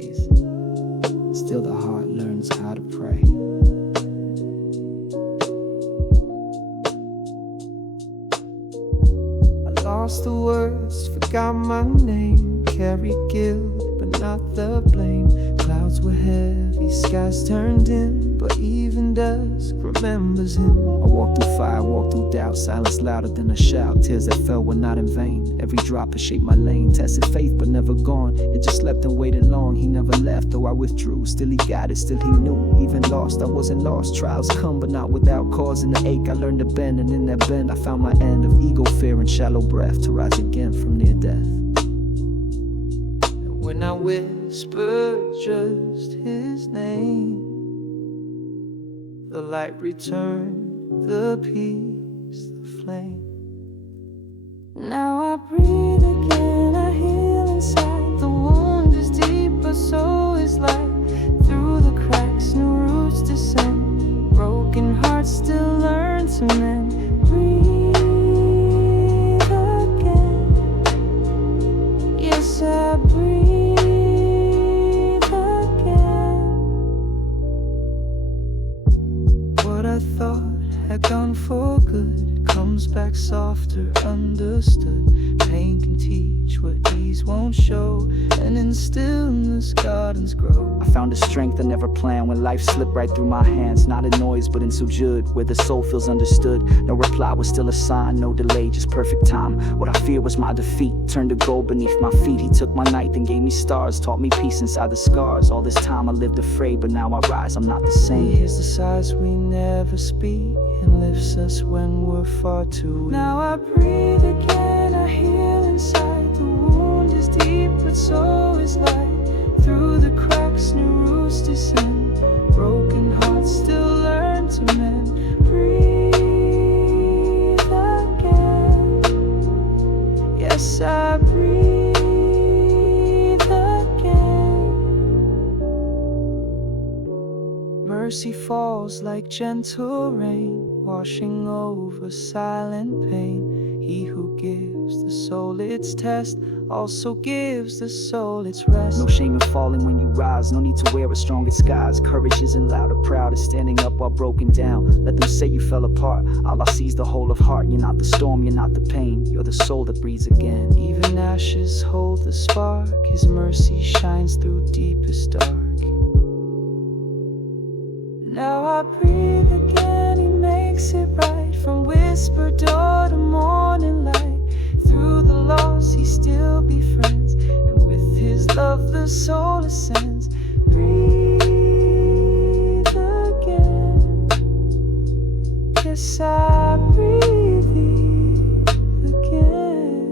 days. Still the heart learns how to pray. I lost the words, forgot my name. Carried guilt, but not the blame. Clouds were heavy, skies turned dim, but even dusk remembers him. I walked through fire, walked through doubt, silence louder than a shout. Tears that fell were not in vain. Every drop has shaped my lane. Tested faith, but never gone. It just slept and waited long. He never left, though I withdrew. Still he guided, still he knew. Even lost, I wasn't lost. Trials come, but not without causing the ache. I learned to bend, and in that bend I found my end of ego, fear, and shallow breath to rise again from near death. When I whispered just his name, the light returned, the peace, the flame. Now I breathe again, I heal inside. The wound is deep, but so is light. Through the cracks, new roots descend. Broken hearts still learn to mend. Breathe again. Yes, I breathe. Thought had gone for good comes back softer, understood. Pain can teach what ease won't show, and in stillness gardens grow. I found a strength I never planned when life slipped right through my hands. Not in noise but in sujud, where the soul feels understood. No reply was still a sign, no delay, just perfect time. What I feared was my defeat turned to gold beneath my feet. He took my night then gave me stars, taught me peace inside the scars. All this time I lived afraid, but now I rise, I'm not the same. He hears the sighs we never speak and lifts us when we're far too weak. Now I breathe again, I heal inside. The wound is deep, but so is light. Through the cracks, new roots descend. Broken hearts still learn to mend. Breathe again. Yes, I breathe again. Mercy falls like gentle rain, washing over silent pain. He who gives the soul its test also gives the soul its rest. No shame in falling when you rise, no need to wear a strong disguise. Courage isn't loud or proud, it's standing up while broken down. Let them say you fell apart, all I see is the whole of heart. You're not the storm, you're not the pain, you're the soul that breathes again. Even ashes hold the spark, his mercy shines through deepest dark. Now I breathe again, he makes it right. From whispered door to morning light. Through the loss he still befriends, and with his love the soul ascends. Breathe again. Yes, I breathe again.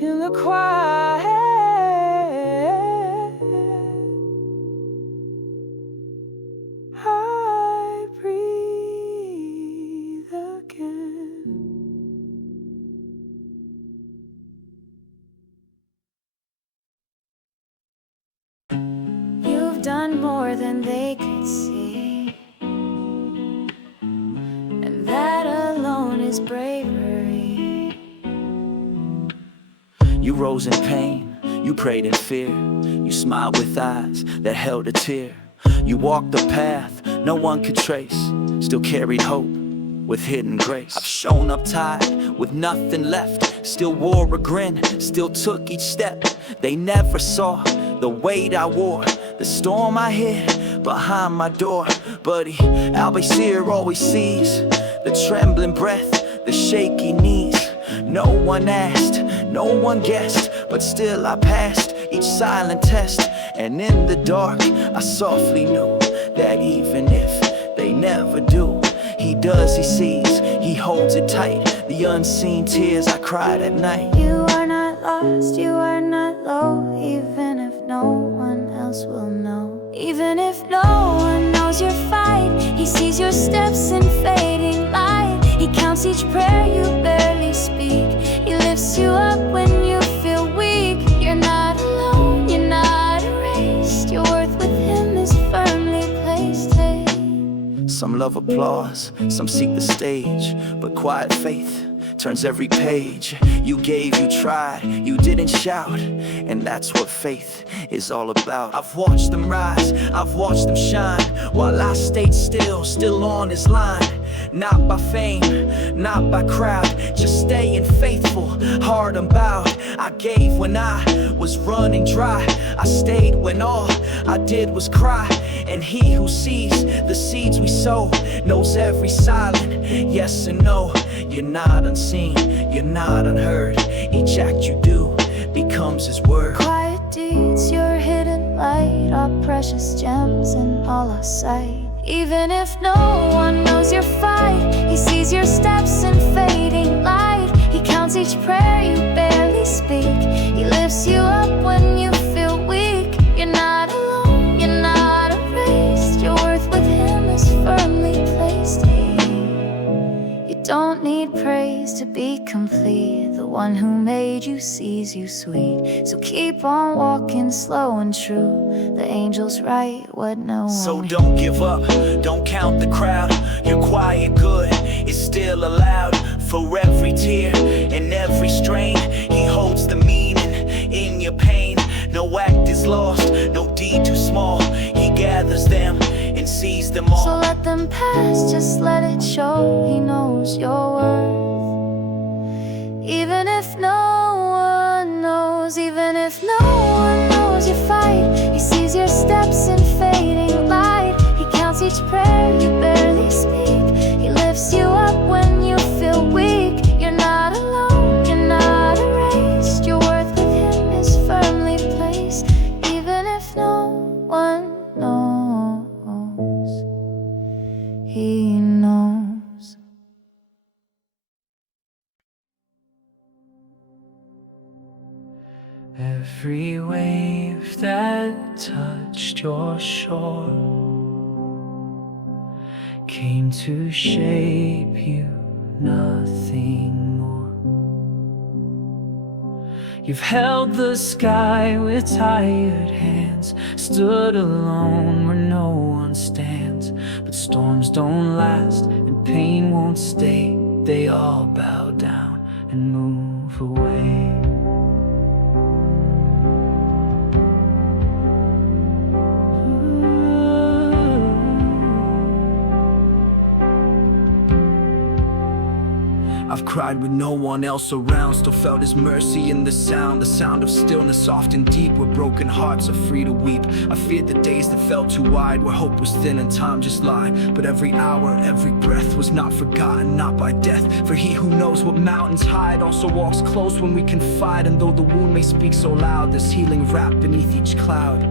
In the quiet done more than they could see, and that alone is bravery. You rose in pain, you prayed in fear, you smiled with eyes that held a tear. You walked the path no one could trace, still carried hope with hidden grace. I've shown up tired with nothing left, still wore a grin, still took each step. They never saw the weight I wore, the storm I hid behind my door. But Al-Basir always sees the trembling breath, the shaky knees. No one asked, no one guessed, but still I passed each silent test. And in the dark, I softly knew that even if they never do, he does, he sees, he holds it tight. The unseen tears I cried at night. You are not lost, you are not low, even if no one else will know. Even if no one knows your fight, he sees your steps in fading light. He counts each prayer you barely speak. He lifts you up when you feel weak. You're not alone, you're not erased. Your worth with him is firmly placed. Hey. Some love applause, some seek the stage, but quiet faith turns every page. You gave, you tried, you didn't shout, and that's what faith is all about. I've watched them rise, I've watched them shine, while I stayed still on his line. Not by fame, not by crowd, just staying faithful, heart unbowed. I gave when I was running dry, I stayed when all I did was cry. And he who sees the seeds we sow knows every silent yes and no. You're not unseen, you're not unheard. Each act you do becomes his word. Quiet deeds, your hidden light, are precious gems in all our sight. Even if no one knows your fight, he sees your steps in fading light. He counts each prayer you barely speak. He lifts you up when you feel weak. You're not alone, you're not erased. Your worth with him is firmly placed. You don't need praise to be complete. The one who made you sees you sweet. So keep on walking slow and true. The angels write what no one. So don't give up, don't count the crowd. Your quiet good is still allowed. For every tear and every strain, he holds the meaning in your pain. No act is lost, no deed too small. He gathers them and sees them all. So let them pass, just let it show. He knows your worth. Even if no one knows, even if no one knows your fight, he sees your steps in fading light. He counts each prayer you barely speak. He lifts you up when you feel weak. You're not alone, you're not erased. Your worth with him is firmly placed. Even if no one knows, he knows. Every wave that touched your shore came to shape you, nothing more. You've held the sky with tired hands, stood alone where no one stands. But storms don't last and pain won't stay. They all bow down and move away. I've cried with no one else around, still felt his mercy in the sound of stillness, soft and deep, where broken hearts are free to weep. I feared the days that felt too wide, where hope was thin and time just lied. But every hour, every breath was not forgotten, not by death. For he who knows what mountains hide also walks close when we confide. And though the wound may speak so loud, there's healing wrapped beneath each cloud.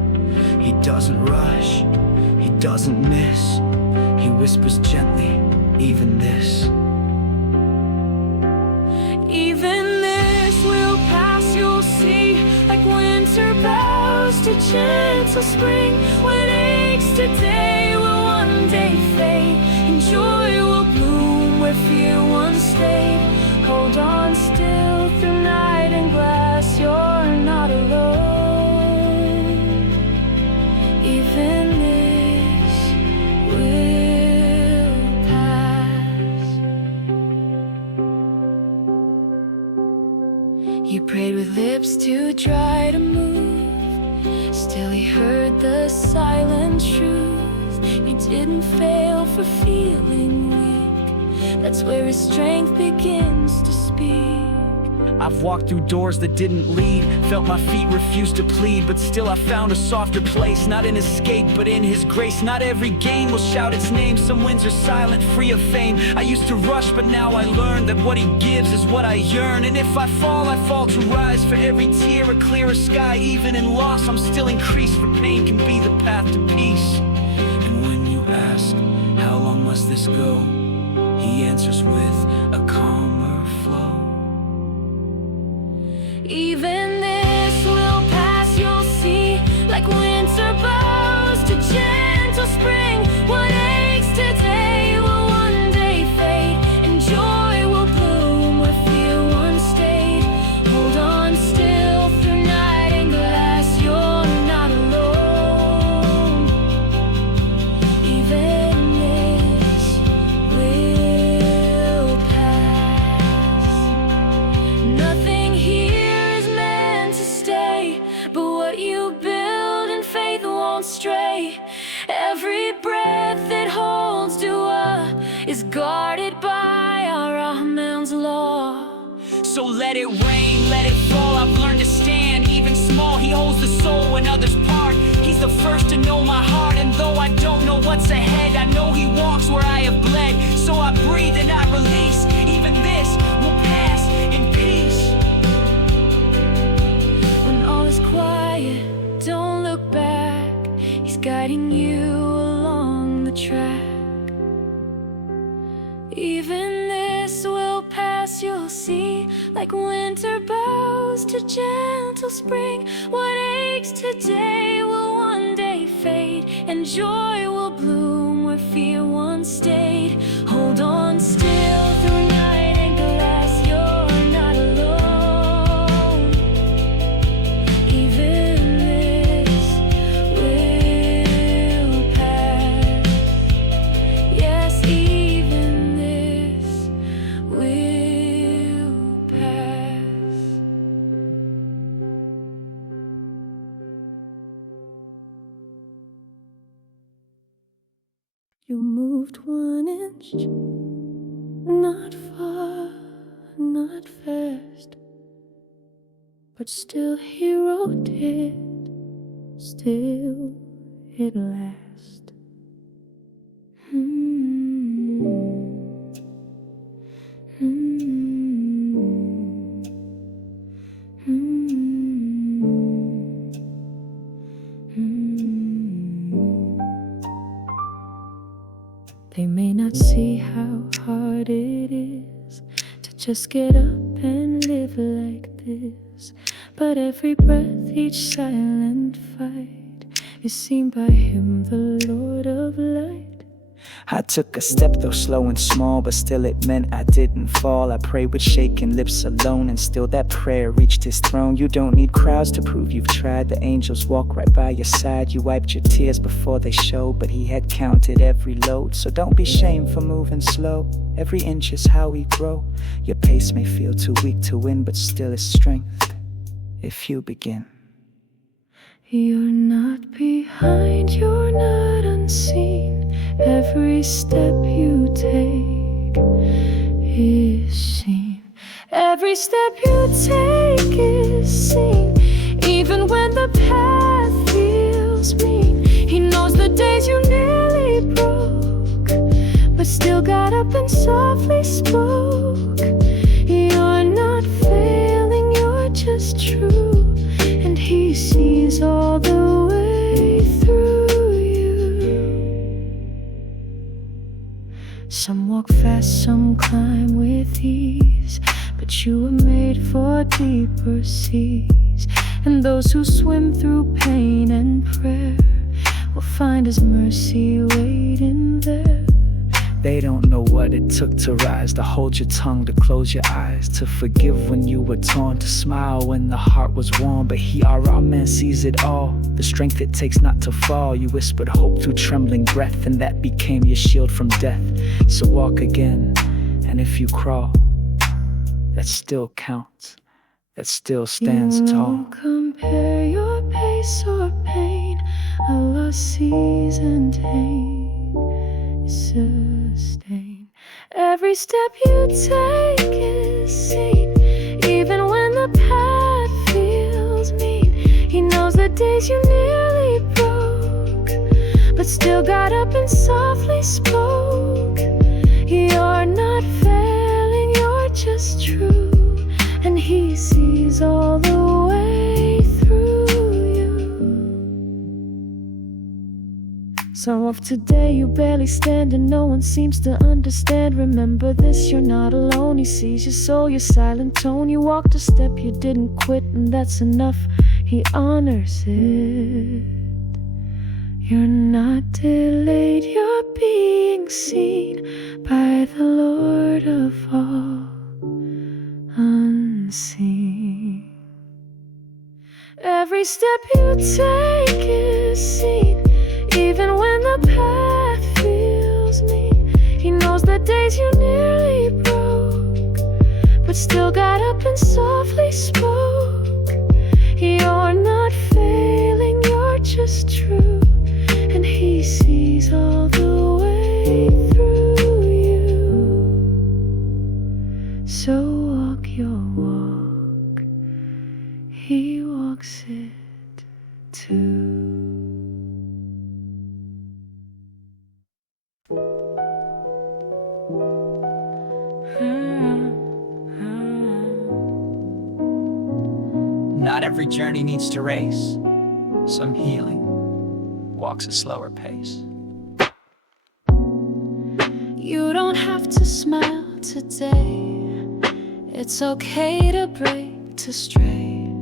He doesn't rush, he doesn't miss. He whispers gently, even this. Even this will pass, you'll see. Like winter bows to gentle spring. What aches today will one day fade, and joy will bloom where fear once stayed. Hold on still through night and glass, you're not alone. Even this will pass. You prayed with lips too dry to move. Still he heard the silent truth. You didn't fail for feeling weak. That's where his strength begins to speak. I've walked through doors that didn't lead, felt my feet refuse to plead, but still I found a softer place, not in escape but in his grace. Not every game will shout its name, some winds are silent, free of fame. I used to rush, but now I learn that what he gives is what I yearn. And if I fall to rise. For every tear a clearer sky. Even in loss I'm still increased, for pain can be the path to peace. And when you ask, how long must this go? He answers with a calmer flow. Even this will pass, you'll see. Like winter bows to gentle spring. What aches today will one day fade, and joy will bloom where fear once stayed. Hold on still through night and glass, you're not alone. Even this will pass. astray. Every breath it holds dua is guarded by our Rahman's law. So let it rain, let it fall, I've learned to stand even small. He holds the soul when others part. He's the first to know my heart, and though I don't know what's ahead, I know he walks where I have bled. So I breathe and I release, even this will pass in peace. When all is quiet, don't look back. He's guiding you along the track. Even this will pass, you'll see. Like winter bows to gentle spring, what aches today will one day fade, and joy will bloom where fear once stayed. Hold on still through night and glass, you're not alone. Even this will pass. Yes, even this will pass. You moved 1 inch, not far, not fast, but still he wrote it, still it lasts. They may not see how hard it is to just get up and live like this, but every breath, each silent fight is seen by him, the Lord of light. I took a step, though slow and small, but still it meant I didn't fall. I prayed with shaking lips alone, and still that prayer reached his throne. You don't need crowds to prove you've tried. The angels walk right by your side. You wiped your tears before they showed, but he had counted every load. So don't be shamed for moving slow. Every inch is how we grow. Your pace may feel too weak to win, but still it's strength if you begin. You're not behind, you're not unseen. Every step you take is seen. Every step you take is seen. Even when the path feels mean, he knows the days you nearly broke, but still got up and softly spoke. You're not failing, you're just true, and he sees all the way through you. Some walk fast, some climb with ease, but you were made for deeper seas. And those who swim through pain and prayer will find his mercy waiting there. They don't know what it took to rise, to hold your tongue, to close your eyes, to forgive when you were torn, to smile when the heart was warm. But he, our man, sees it all, the strength it takes not to fall. You whispered hope through trembling breath, and that became your shield from death. So walk again, and if you crawl, that still counts, that still stands tall. Won't compare your pace or pain, Allah sees and sustain. Every step you take is seen. Even when the path feels mean, he knows the days you nearly broke, but still got up and softly spoke. You're not failing, you're just true, and he sees all the way through you. Some of today you barely stand, and no one seems to understand. Remember this, you're not alone. He sees your soul, your silent tone. You walked a step, you didn't quit, and that's enough. He honors it. You're not delayed, you're being seen by the Lord of all, unseen. Every step you take is seen. Even when the path feels mean, he knows the days you nearly broke, but still got up and softly spoke. You're not failing, you're just true, Every journey needs to race. Some healing walks a slower pace. You don't have to smile today. It's okay to break, to stray.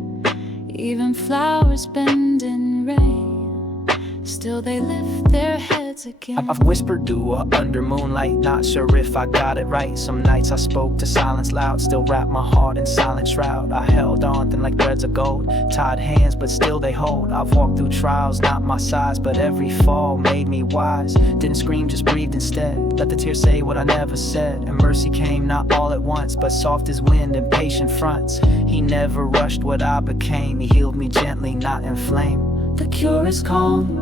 Even flowers bend in rain, still they lift their heads again. I've whispered to her under moonlight, not sure if I got it right. Some nights I spoke to silence loud, still wrapped my heart in silent shroud. I held on thin like threads of gold, tied hands but still they hold. I've walked through trials, not my size, but every fall made me wise. Didn't scream, just breathed instead. Let the tears say what I never said. And mercy came not all at once, but soft as wind and patient fronts. He never rushed what I became. He healed me gently, not inflamed. The cure is calm,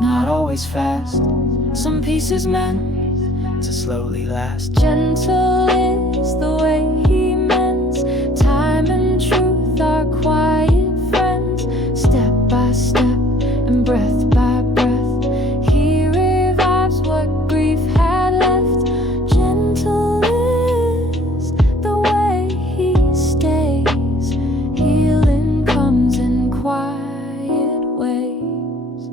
not always fast. Some pieces meant to slowly last. gentle is the way he mends. Time and truth are quiet friends. Step by step and breath by breath, he revives what grief had left. Gentle is the way he stays. Healing comes in quiet ways.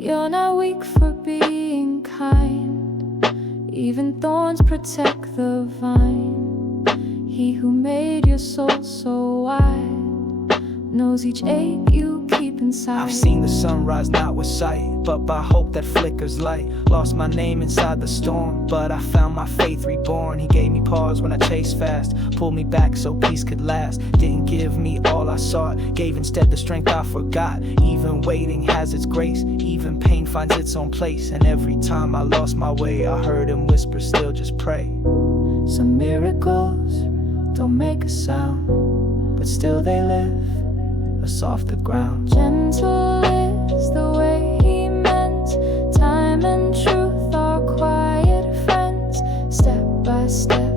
You're not weak for being kind. Even thorns protect the vine. He who made your soul so wide knows each ache you keep inside. I've seen the sunrise not with sight, but by hope that flickers light. Lost my name inside the storm, but I found my faith reborn. He gave me pause when I chased fast, pulled me back so peace could last. Didn't give me all I sought, gave instead the strength I forgot. Even waiting has its grace, even pain finds its own place. And every time I lost my way, I heard him whisper, still just pray. Some miracles don't make a sound, but still they live us off the ground. Gentle is the way he mends. Time and truth are quiet friends. Step by step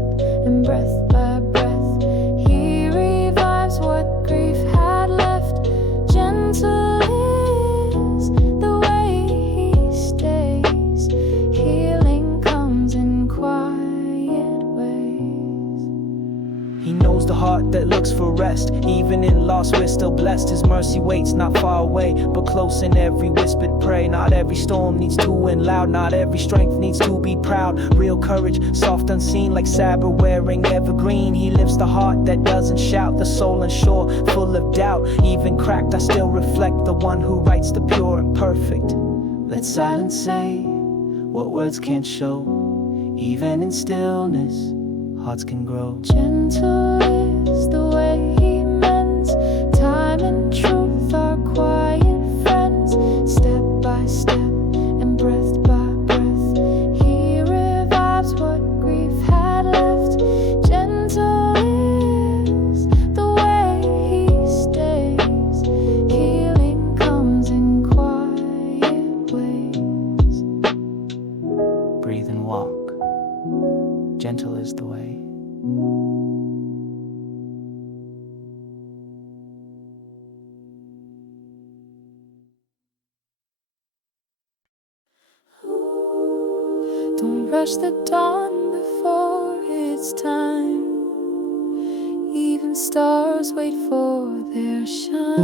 and breath by breath, he revives what grief had left. Gentle is the way he stays. Healing comes in quiet ways. He knows the heart that looks for rest. Even in loss we're still blessed. His mercy waits not far away, but close in every whispered prayer. Not every storm needs to end loud, not every strength needs to be proud. Real courage, soft unseen like sabre wearing evergreen. He lifts the heart that doesn't shout, the soul unsure, full of doubt. Even cracked I still reflect the one who writes the pure and perfect. Let silence say what words can't show. Even in stillness hearts can grow. Gentle is the way he mends. Time and truth are quiet friends. Step by step and breath by breath, he revives what grief had left. Gentle is the way he stays. Healing comes in quiet ways. Breathe and walk. Gentle is the way. Don't rush the dawn before it's time. Even stars wait for their shine.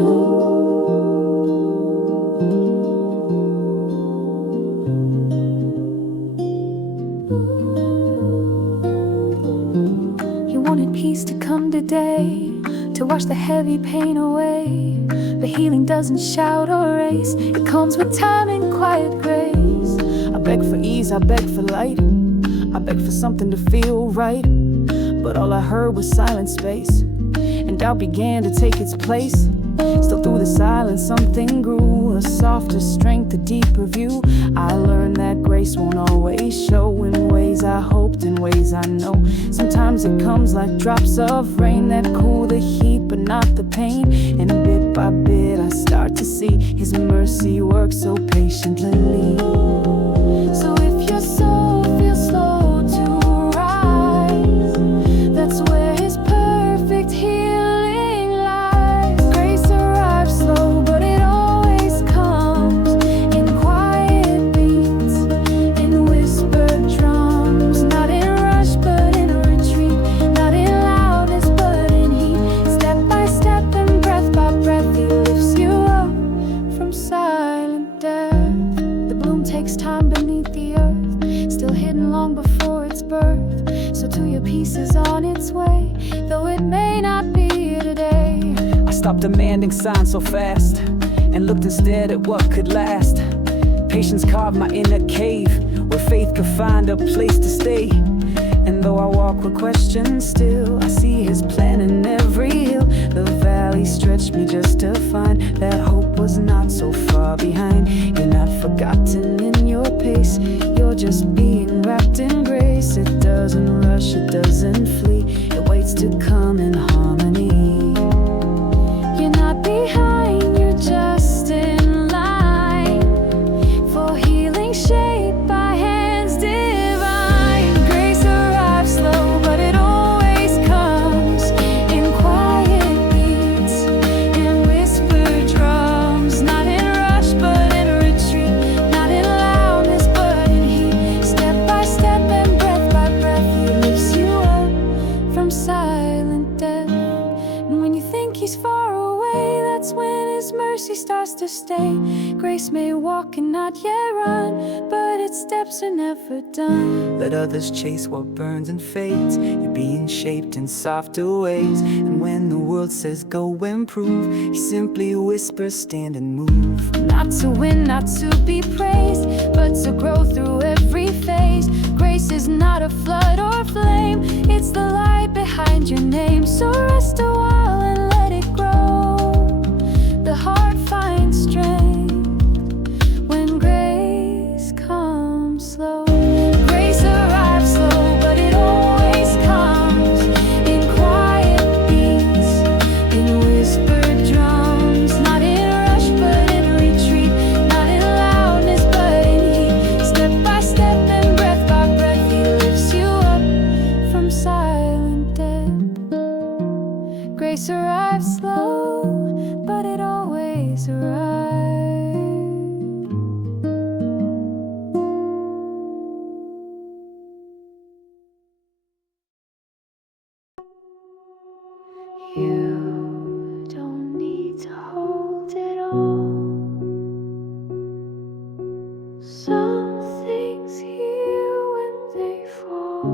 You wanted peace to come today, to wash the heavy pain away. But healing doesn't shout or race, it comes with time and quiet grace. I beg for ease, I beg for light, I beg for something to feel right. But all I heard was silent space, and doubt began to take its place. Still through the silence something grew, a softer strength, a deeper view. I learned that grace won't always show in ways I hoped, in ways I know. Sometimes it comes like drops of rain that cool the heat but not the pain. And bit by bit I start to see his mercy work so patiently. So if your soul feels slow to rise, that's where his perfect healing lies. Grace arrives slow, but it always comes in quiet beats, in whispered drums. Not in rush, but in a retreat. Not in loudness, but in heat. Step by Stop demanding signs so fast and looked instead at what could last. Patience carved my inner cave where faith could find a place to stay. And though I walk with questions still, I see his plan in every hill. The valley stretched me just to find that hope was not so far behind. You're not forgotten in your pace, you're just being wrapped in grace. It doesn't rush, it doesn't flee, it waits to come in harmony. You're not behind, you're just in line for healing shaped by hands divine. Grace arrives slow, but it always comes in quiet beats and whispered drums. Not in rush, but in retreat. Not in loudness, but in heat. Step by step and breath by breath, he lifts you up from silent death. And when you think he's far away, that's when his mercy starts to stay. Grace may walk and not yet run, but its steps are never done. Let others chase what burns and fades. You're being shaped in softer ways. And when the world says go improve, he simply whispers stand and move. Not to win, not to be praised, but to grow through every phase. Grace is not a flood or flame, it's the light behind your name. So rest a while and let it grow. The heart finds strength when grace comes slow. Grace arrives slow, but it always comes in quiet beats, in whispered drums. Not in rush, but in retreat. Not in loudness, but in heat. Step by step and breath by breath, he lifts you up from silent death. Grace arrives slow, but it always arrives. You don't need to hold it all. Some things heal when they fall.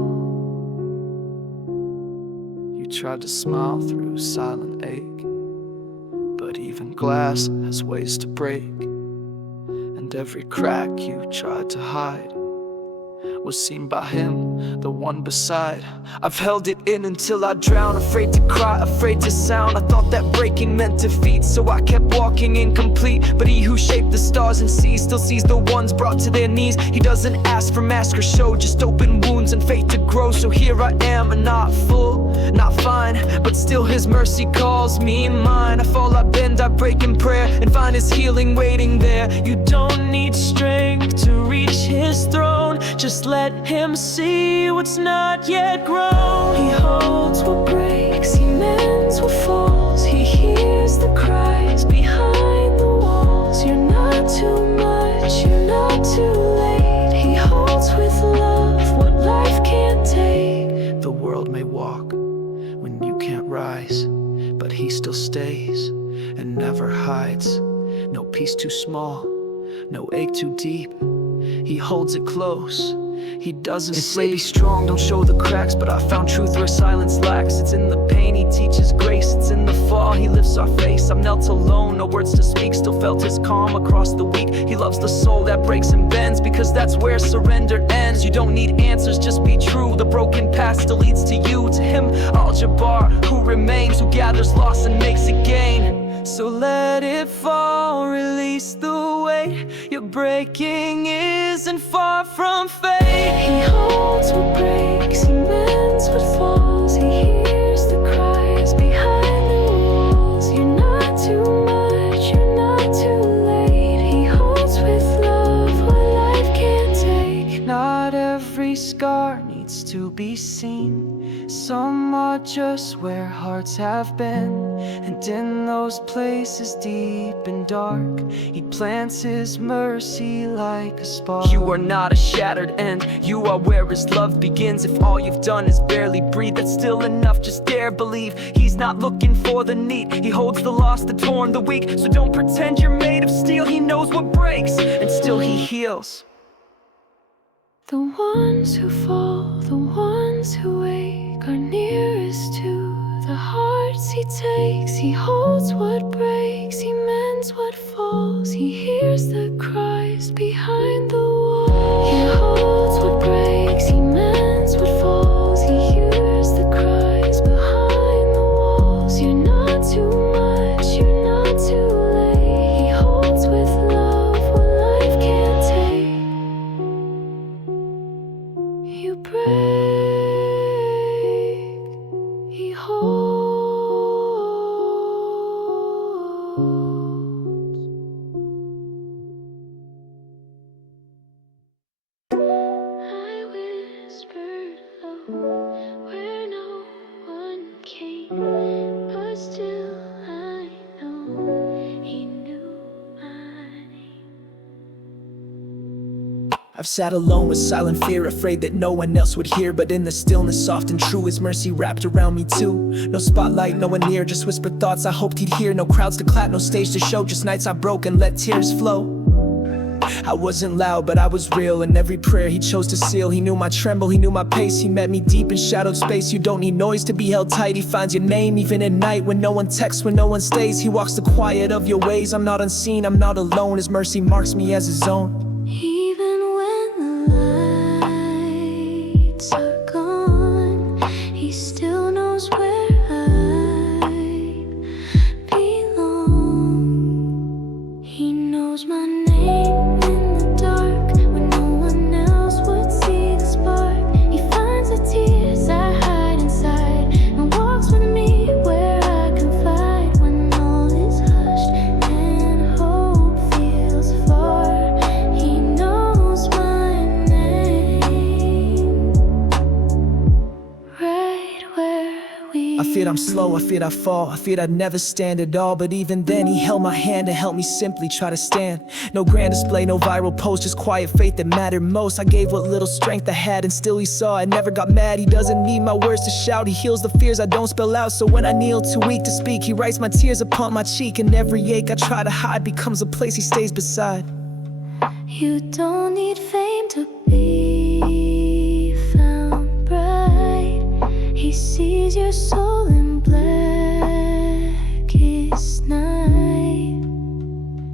You tried to smile through silent ache, but even glass has ways to break. And every crack you tried to hide was seen by him, the one beside. I've held it in until I drown, afraid to cry, afraid to sound. I thought that breaking meant defeat, so I kept walking incomplete. But he who shaped the stars and seas still sees the ones brought to their knees. He doesn't ask for mask or show, just open wounds and faith to grow. So here I am, and not full, not fine, but still his mercy calls me mine. I fall, I bend, I break in prayer, and find his healing waiting there. You don't need strength to reach his throne, just let him see what's not yet grown. He holds what breaks, he mends what falls. He hears the cries behind the walls. You're not too much, you're not too late. He holds with love what life can't take. The world may walk when you can't rise, but he still stays and never hides. No peace too small, no ache too deep. He holds it close, he doesn't say be strong, don't show the cracks. But I found truth where silence lacks. It's in the pain he teaches grace, it's in the fall he lifts our face. I'm knelt alone, no words to speak, still felt his calm across the weak. He loves the soul that breaks and bends, because that's where surrender ends. You don't need answers, just be true. The broken path still leads to you. To him, Al-Jabbar, who remains, who gathers loss and makes it gain. So let it fall, release the weight. Your breaking isn't far from fate. He holds what breaks, he mends what falls. He hears the cries behind the walls. You're not too much, you're not too late. He holds with love what life can't take. Not every scar needs to be seen. Some are just where hearts have been. And in those places deep and dark, he plants his mercy like a spark. You are not a shattered end, you are where his love begins. If all you've done is barely breathe, that's still enough, just dare believe. He's not looking for the neat, he holds the lost, the torn, the weak. So don't pretend you're made of steel, he knows what breaks, and still he heals. The ones who fall, the ones who wake, are nearest to the hearts he takes. He holds what breaks, he mends what falls. He hears the cries behind the wall. He holds what breaks, he mends what falls. He hears the cries behind the walls. You're not too much, you're not too late. He holds with love what life can't take. You break, he holds. I whispered low where no one came, but still I know he knew my name. I've sat alone with silent fear, afraid that no one else would hear. But in the stillness, soft and true, his mercy wrapped around me too. No spotlight, no one near, just whispered thoughts I hoped he'd hear. No crowds to clap, no stage to show, just nights I broke and let tears flow. I wasn't loud, but I was real, and every prayer he chose to seal. He knew my tremble, he knew my pace. He met me deep in shadowed space. You don't need noise to be held tight. He finds your name even at night, when no one texts, when no one stays. He walks the quiet of your ways. I'm not unseen, I'm not alone. His mercy marks me as his own. Even when the lights are gone, he still knows where I belong. He knows my name in the dark, when no one else would see the spark. He finds the tears I hide inside, and walks with me where I confide. When all is hushed and hope feels far, he knows my name. Right where we I feared I'm slow, I feared I'd fall, I feared I'd never stand at all. But even then he held my hand and helped me simply try to stand. No grand display, no viral post, just quiet faith that mattered most. I gave what little strength I had, and still he saw. I never got mad, he doesn't need my words to shout. He heals the fears I don't spell out, so when I kneel too weak to speak, he writes my tears upon my cheek. And every ache I try to hide becomes a place he stays beside. You don't need fame to be found bright. He sees your soul in blackest night.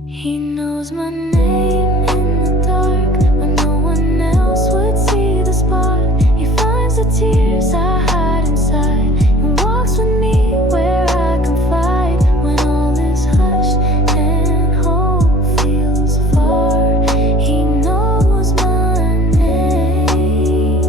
He knows my name in the dark, when no one else would see the spark. He finds the tears I hide inside, and walks with me where I confide. When all is hushed and hope feels far, he knows my name.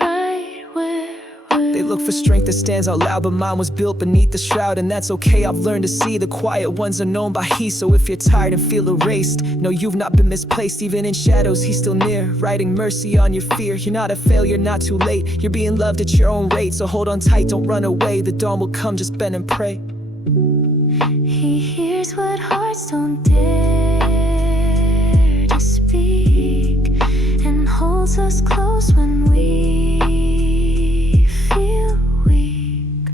Right where They look for strength that stands out loud, but mine was built beneath the shroud. And that's okay, I've learned to see the quiet ones are known by he. So if you're tired and feel erased, know you've not been misplaced. Even in shadows, he's still near, writing mercy on your fear. You're not a failure, not too late. You're being loved at your own rate, so hold on tight, don't run away. The dawn will come, just bend and pray. he hears what hearts don't dare to speak, and holds us close when we feel weak.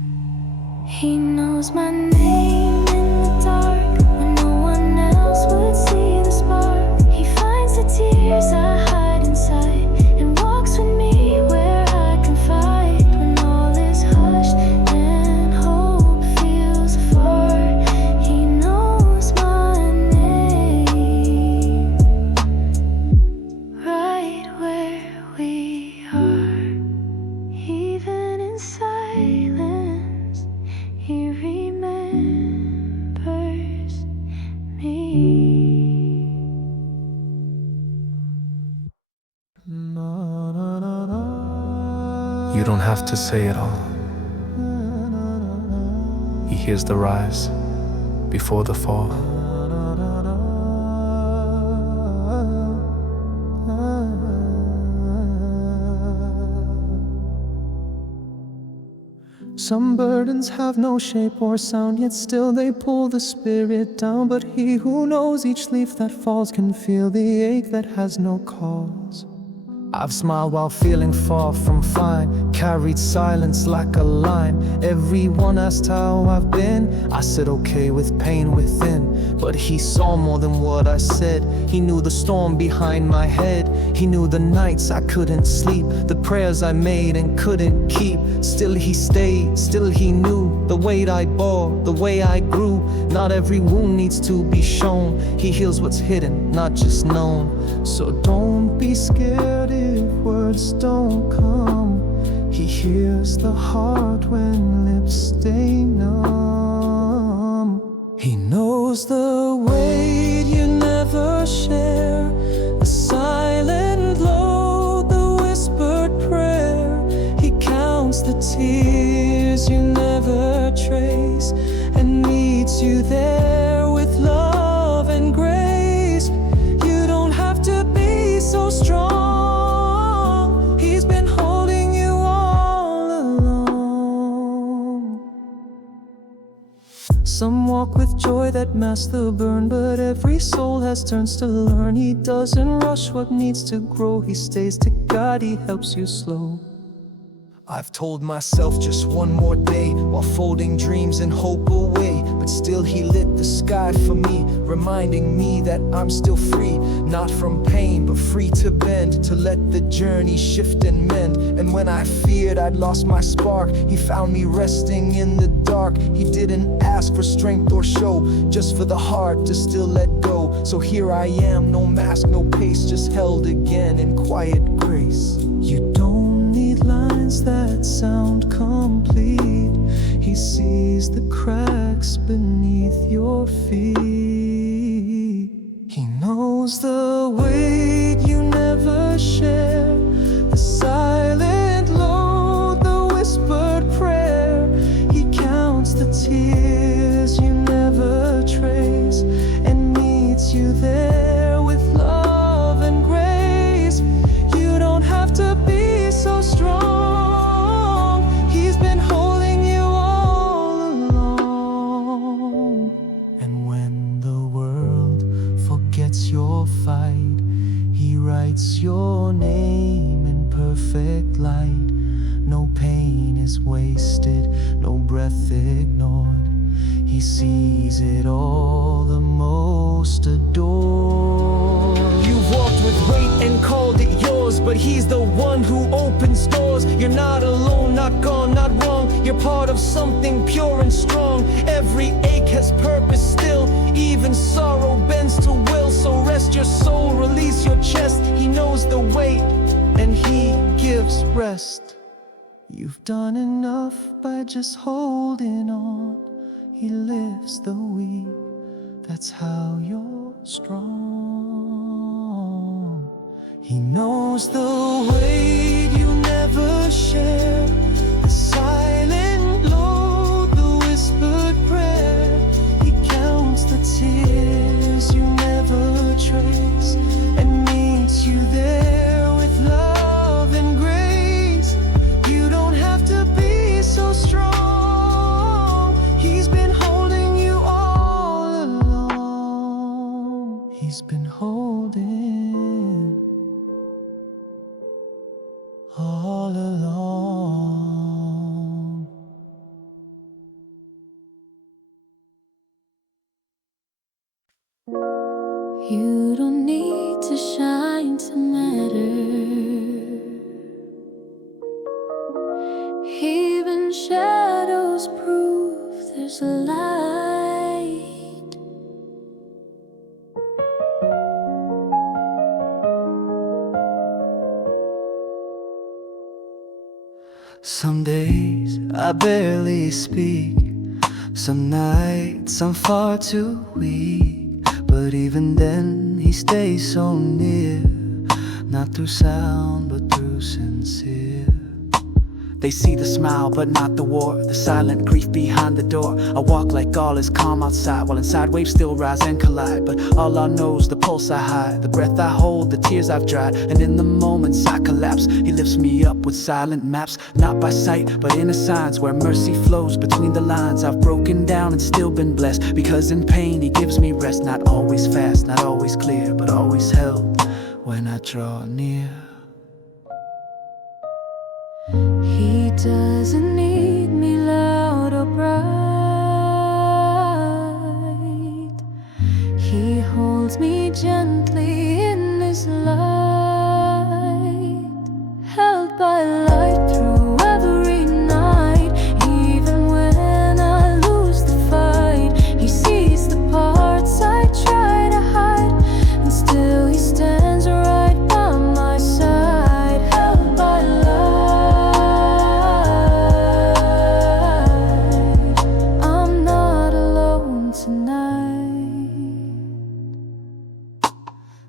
He knows my name in the dark, when no one else would see the spark. He finds the tears I hide inside, and walks with me where I confide. When all is hushed and hope feels far, he knows my name. Right where we are, even in silence, he remembers me. You don't have to say it all. He hears the rise before the fall. Some burdens have no shape or sound, yet still they pull the spirit down. But he who knows each leaf that falls can feel the ache that has no cause. I've smiled while feeling far from fine, carried silence like a line. Everyone asked how I've been, I said okay with pain within. But he saw more than what I said, he knew the storm behind my head. He knew the nights I couldn't sleep, the prayers I made and couldn't keep. Still he stayed, still he knew the weight I bore, the way I grew. Not every wound needs to be shown. He heals what's hidden, not just known. So don't be scared if words don't come. He hears the heart when lips stay numb. He knows the weight you never share, the silent load, the whispered prayer. He counts the tears you never trace and meets you there with love and grace. You don't have to be so strong. He's been holding you all along. Some walk with joy that masks the burn, but every soul has turns to learn. He doesn't rush what needs to grow. He stays to guide, he helps you slow. I've told myself just one more day while folding dreams and hope away, but still he lit the sky for me, reminding me that I'm still free, not from pain but free to bend, to let the journey shift and mend. And when I feared I'd lost my spark, he found me resting in the dark. He didn't ask for strength or show, just for the heart to still let go. So here I am, no mask, no pace, just held again in quiet grace. You don't need lines that sound complete. He sees the cracks beneath your feet. He knows the weight you never share, the silent load, the whispered prayer. He counts the tears you never trace and meets you there with love and grace. You don't have to be so strong. He's been holding you all along. And when the world forgets your fight, he writes your name in perfect light. No pain is wasted, no breath ignored. He sees it all, the most adored. You've walked with weight and called it yours, but he's the one who opens doors. You're not alone, not gone, not wrong. You're part of something pure and strong. Every ache has purpose still, even sorrow bends to will. So rest your soul, release your chest. He knows the weight and he gives rest. You've done enough by just holding on. He lifts the weak, that's how you're strong. He knows the weight you never share, the silent load, the whispered prayer. He counts the tears you never trace and meets you there with love and grace. You don't have to be so strong. He's been holding you all along. He's been holding all along. You don't need to shine to matter. Even shadows prove there's a light. Some days I barely speak, some nights I'm far too weak. But even then he stays so near, not through sound but through sincere. They see the smile but not the war, the silent grief behind the door. I walk like all is calm outside, while inside waves still rise and collide. But all I know's the pulse I hide, the breath I hold, the tears I've dried. And in the moments I collapse, he lifts me up with silent maps. Not by sight, but inner signs where mercy flows between the lines. I've broken down and still been blessed, because in pain he gives me rest. Not always fast, not always clear, but always held when I draw near. He doesn't need me loud or bright. He holds me gently in his light.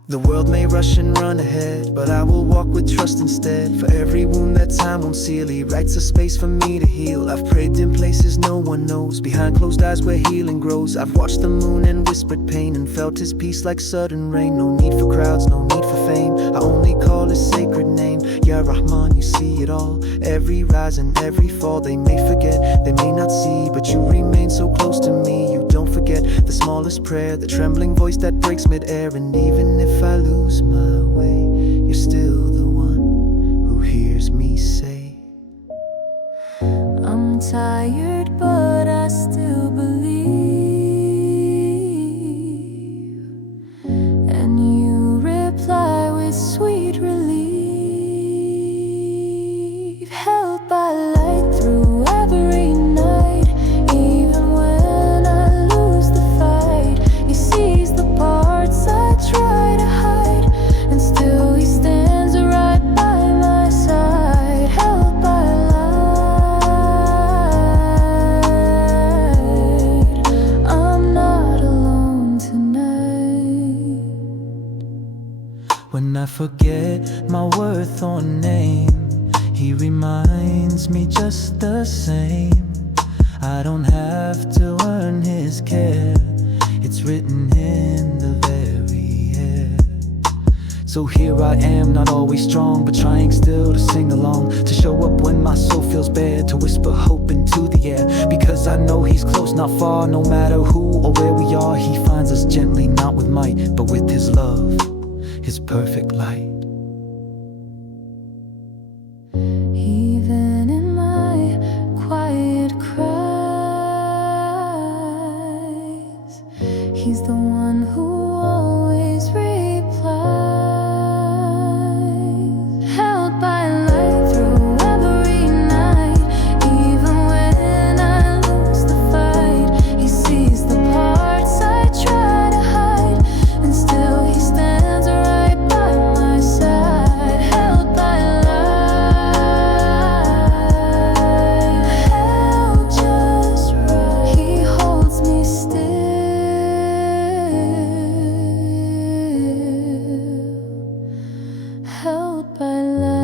The world may rush and run ahead, but I will walk with trust instead. For every wound that time won't seal, He writes a space for me to heal. I've prayed in places no one knows, behind closed eyes where healing grows. I've watched the moon and whispered pain, and felt His peace like sudden rain. No need for crowds, no need for fame, I only call His sacred name. Ya Rahman, you see it all, every rise and every fall. They may forget, they may not see, but you remain so close to me. You don't forget the smallest prayer, the trembling voice that breaks mid-air. And even if I lose my way, you're still the one who hears me say, I'm tired, but I still believe. And you reply with sweet relief, held by light through every night. Even when I lose the fight, He sees the parts I try to hide, and still He stands right by my side, held by light. I'm not alone tonight. when I forget my worth or name, He reminds me just the same. I don't have to earn His care, it's written in the very air. So here I am, not always strong, but trying still to sing along, to show up when my soul feels bare, to whisper hope into the air. Because I know He's close, not far, no matter who or where we are. He finds us gently, not with might, but with His love, His perfect light. Even in my quiet cries, He's the one who always replies, held by light through every night. Even when I lose the fight, He sees the parts I try to hide, and still He stands right by my side, held by light, held just right. He holds me still, held by light.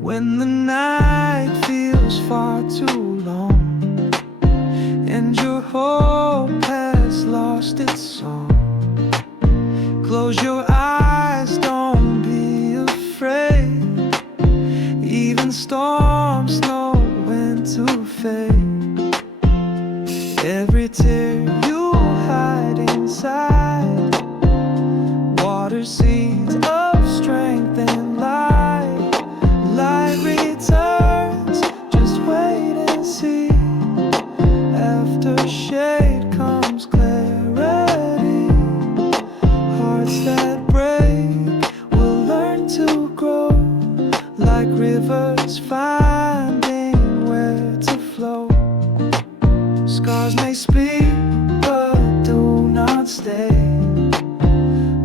When the night feels far too long, and your hope has lost its song, close your eyes, don't be afraid. Even storms know when to fade. Every tear you hide inside, water seeds of strength and light. Light returns, just wait and see. After shade comes clarity. Hearts that break will learn to grow, like rivers finding where to flow. Scars may speak, but do not stay.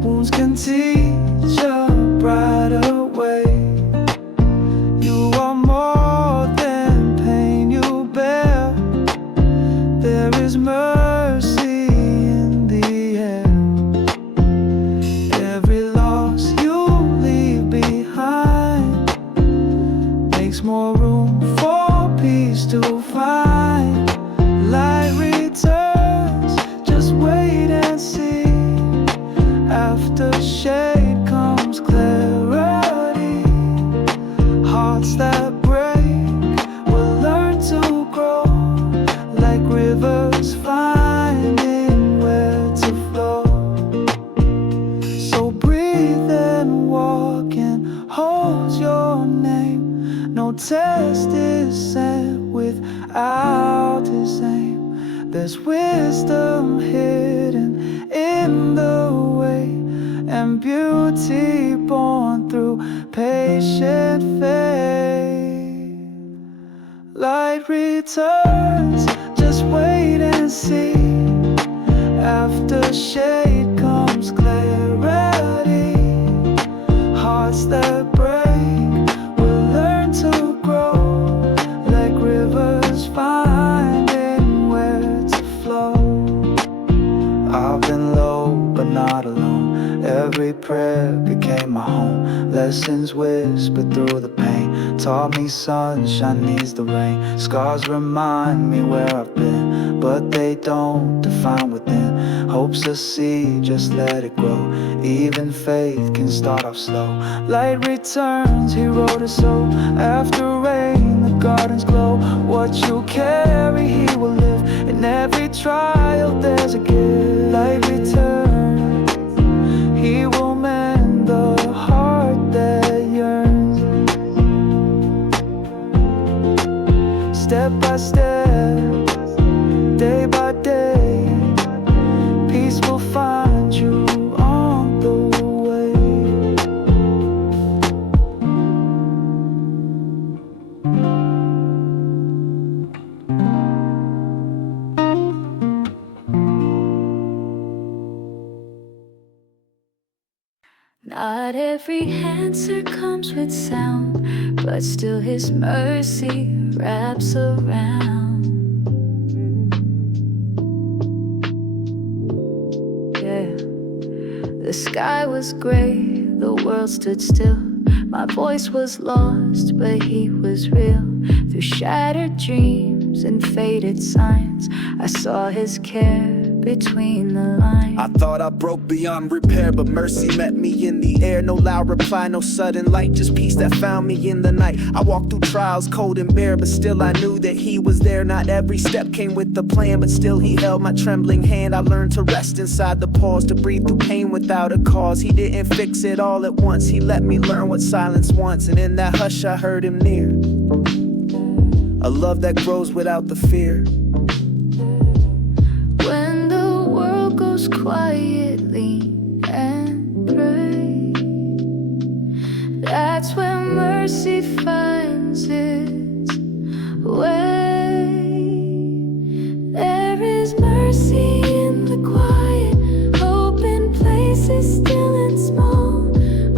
Wounds can teach a brighter way. You are more than pain you bear. There is mercy in the air. Every loss you leave behind makes more room for peace to find. Light returns, just wait and see. After shade comes clarity. Hearts that break will learn to grow, like rivers finding where to flow. So breathe and walk and hold your name. No test is sent without His aim. There's wisdom hidden in the way, and beauty born through patient faith. Light returns, just wait and see. After shade comes not alone. Every prayer became my home. Lessons whispered through the pain taught me sunshine needs the rain. Scars remind me where I've been, but they don't define within. Hope's a seed, just let it grow. Even faith can start off slow. Light returns, he wrote it so. After rain, the gardens glow. What you carry, he will live. In every trial, there's a gift. Light returns, he will mend the heart that yearns. Step by step, day by day, peace will find you on the way. Not every answer comes with sound, but still his mercy wraps around. Yeah, the sky was gray, the world stood still. My voice was lost, but he was real. Through shattered dreams and faded signs, I saw his care between the lines. I thought I broke beyond repair, but mercy met me in the air. No loud reply, no sudden light, just peace that found me in the night. I walked through trials cold and bare, but still I knew that he was there. Not every step came with the plan, but still he held my trembling hand. I learned to rest inside the pause, to breathe through pain without a cause. He didn't fix it all at once, he let me learn what silence wants. And in that hush I heard him near, a love that grows without the fear. When the world goes quietly and pray, that's where mercy finds its way. There is mercy in the quiet, hope in places still and small.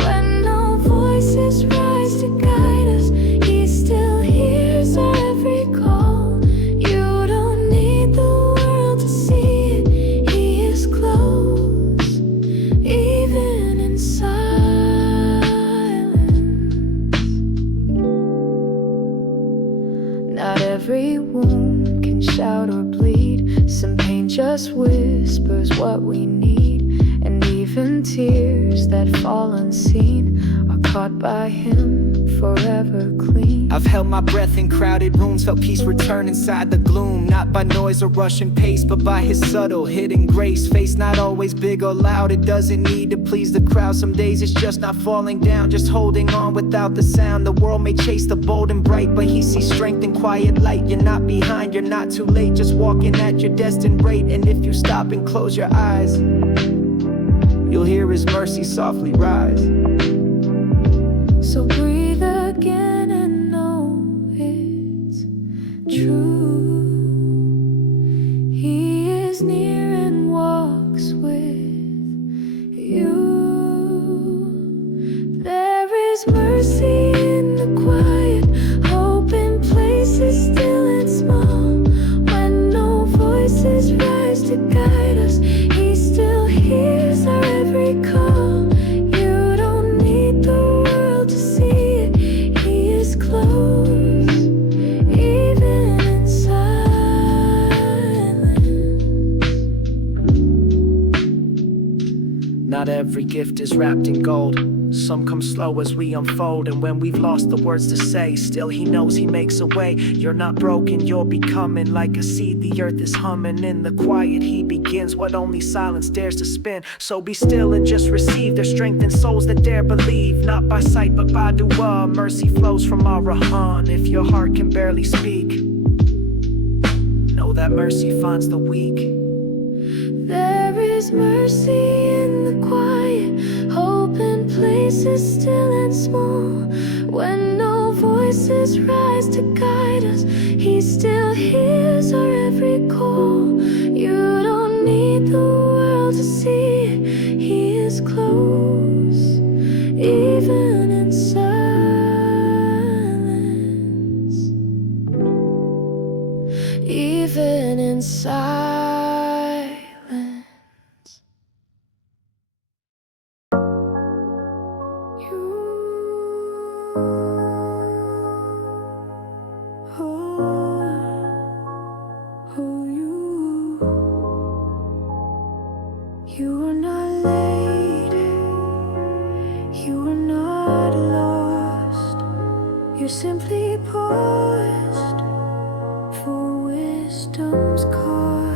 When no voices rise to guide us, he still hears our every call. You don't need the world to see it, he is close, even in silence. Not every wound can shout or bleed. Some pain just whispers what we need. And even tears that fall unseen are caught by him, forever clean. I've held my breath in crowded rooms, felt peace return inside the gloom. Not by noise or rushing pace, but by his subtle hidden grace. Face not always big or loud, it doesn't need to please the crowd. Some days it's just not falling down, just holding on without the sound. The world may chase the bold and bright, but he sees strength in quiet light. You're not behind, you're not too late, just walking at your destined rate. And if you stop and close your eyes, you'll hear his mercy softly rise. So breathe again and know it's true. He is near and walks with you. There is mercy in the quiet, hope in places still and small. When no voices rise to guide us, he still hears our every call. You don't need the world to see it, he is close, even in silence. Not every gift is wrapped in gold. Some come slow as we unfold, and when we've lost the words to say, still he knows he makes a way. You're not broken, you're becoming like a seed. The earth is humming in the quiet. He begins what only silence dares to spin. So be still and just receive. Their strength in souls that dare believe, not by sight but by dua. Mercy flows from our Rahman. If your heart can barely speak, know that mercy finds the weak. There is mercy in the quiet, hope in places still and small. When no voices rise to guide us, he still hears our every call. You don't need the world to see it, he is close, even in silence. Even in silence. You are not late, you are not lost. You're simply paused for wisdom's cause.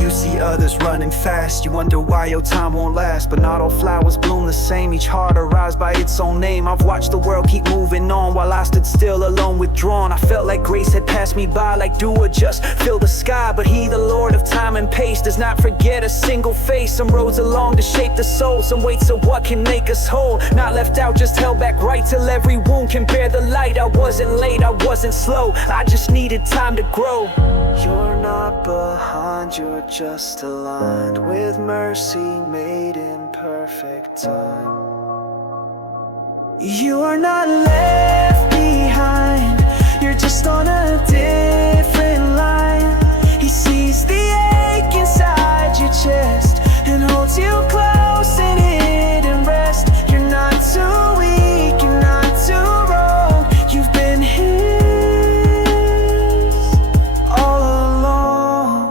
You see others running fast, you wonder why your time won't last. But not all flowers bloom the same, each heart arrives by its own name. I've watched the world keep moving on while I stood still, alone, withdrawn. I felt like grace had passed me by, like dew would just fill the sky. But he, the Lord of time and pace, does not forget a single face. Some roads along to shape the soul, some weights of what can make us whole. Not left out, just held back right till every wound can bear the light. I wasn't late, I wasn't slow, I just needed time to grow. You're not behind, you're just aligned with mercy made in perfect time. You are not left behind, you're just on a different line. He sees the ache inside your chest and holds you close in hidden rest. You're not too weak, you're not too wrong, you've been his all along.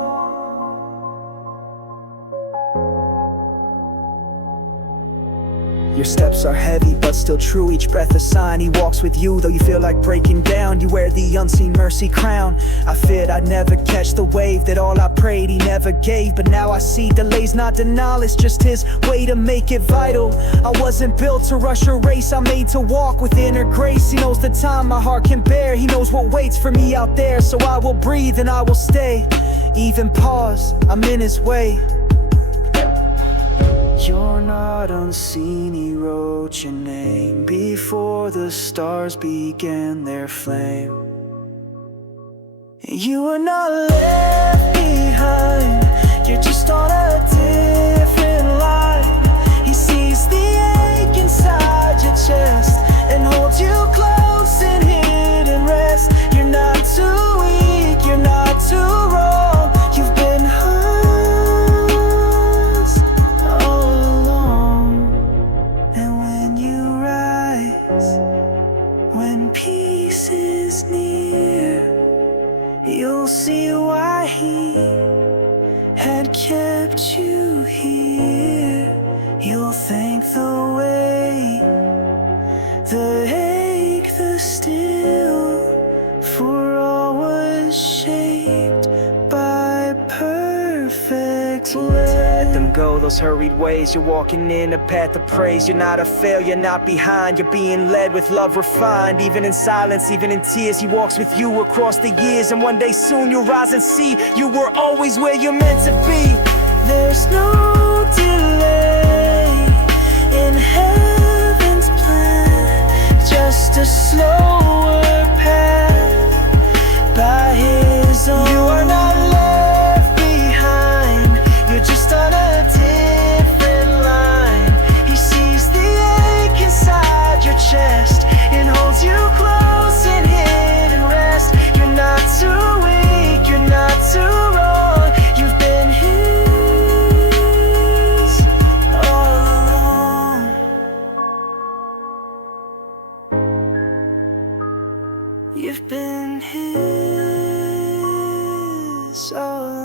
Your steps are heavy but still true, each breath a sign. He walks with you though you feel like breaking down. You wear the unseen mercy crown. I feared I'd never catch the wave, that all I prayed he never gave. But now I see delays not denial, it's just his way to make it vital. I wasn't built to rush a race, I'm made to walk with inner grace. He knows the time my heart can bear, he knows what waits for me out there. So I will breathe and I will stay, even pause, I'm in his way. You're not unseen, he wrote your name before the stars began their flame. You are not left behind, you're just on a different line. He sees the ache inside your chest and holds you close in hidden rest. You're not too weak, you're not too wrong, you've been hurt all along. And when you rise, when peace is near, you'll see why he had kept you here. You'll thank the way, the ache, the still, for all was shaped by perfect love. Let them go, those hurried ways. You're walking in a path of praise. You're not a failure, not behind. You're being led with love refined. Even in silence, even in tears, he walks with you across the years. And one day soon you'll rise and see you were always where you're meant to be. There's no delay in heaven's plan, just a slower path by his own. You are not left behind, you're just on a different line. He sees the ache inside your chest and holds you close in hidden rest. You're not too weak, you're not too wrong, you've been his all along. You've been his all along.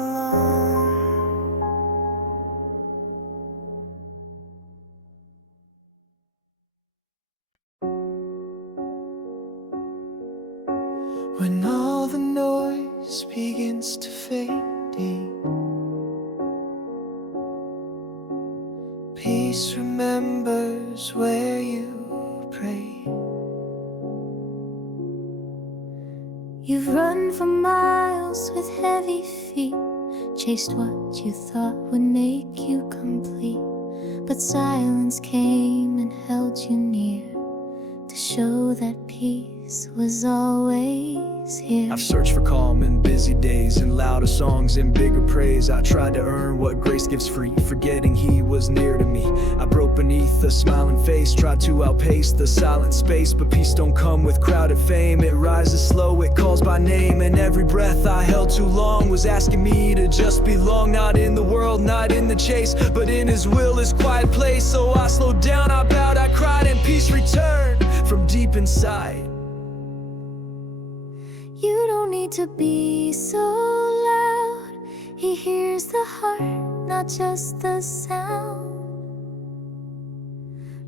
When all the noise begins to fade, peace remembers where you prayed. You've run for miles with heavy feet, chased what you thought would make you complete. But silence came and held you near to show that peace was always here. I've searched for calm in busy days, and louder songs and bigger praise. I tried to earn what grace gives free, forgetting he was near to me. I broke beneath a smiling face, tried to outpace the silent space. But peace don't come with crowded fame, it rises slow, it calls by name. And every breath I held too long was asking me to just belong. Not in the world, not in the chase, but in his will, his quiet place. So I slowed down, I bowed, I cried, and peace returned from deep inside. You don't need to be so loud, he hears the heart, not just the sound.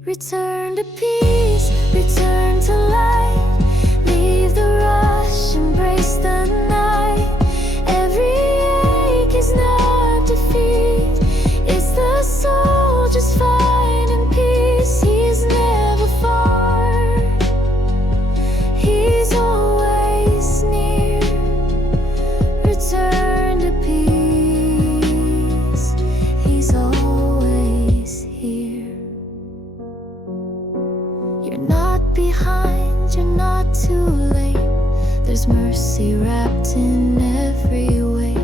Return to peace, return to light. Leave the rush, embrace the night. Every ache is not defeat, it's the soul just finding peace. He's never far, he's always near. Return to peace, he's always here. You're not behind, you're not too late. There's mercy wrapped in every way.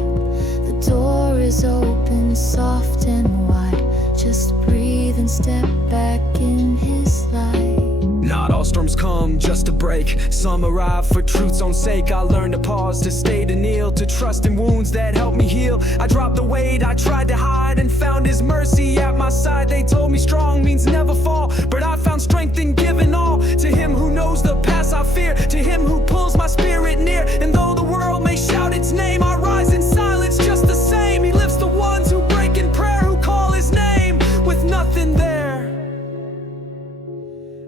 The door is open, soft and wide. Just breathe and step back in his light. Not all storms come just to break. Some arrive for truth's own sake. I learned to pause, to stay, to kneel, to trust in wounds that help me heal. I dropped the weight I tried to hide and found his mercy at my side. They told me strong means never fall, but I found strength in giving all. To him who knows the past I fear, to him who pulls my spirit near. And though the world may shout its name, I rise in silence just the same. He lifts the ones who break in prayer, who call his name with nothing there.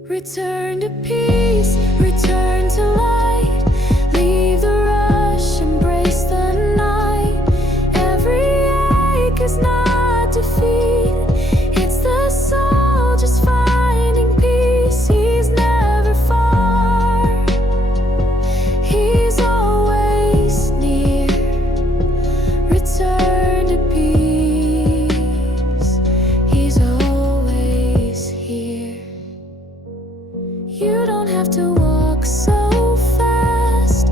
Return to peace, return to light. Leave the rush, embrace the night. Every ache is not defeat, it's the soul just finding peace. He's never far, he's always near. Return to peace, he's always here. You don't have to walk so fast.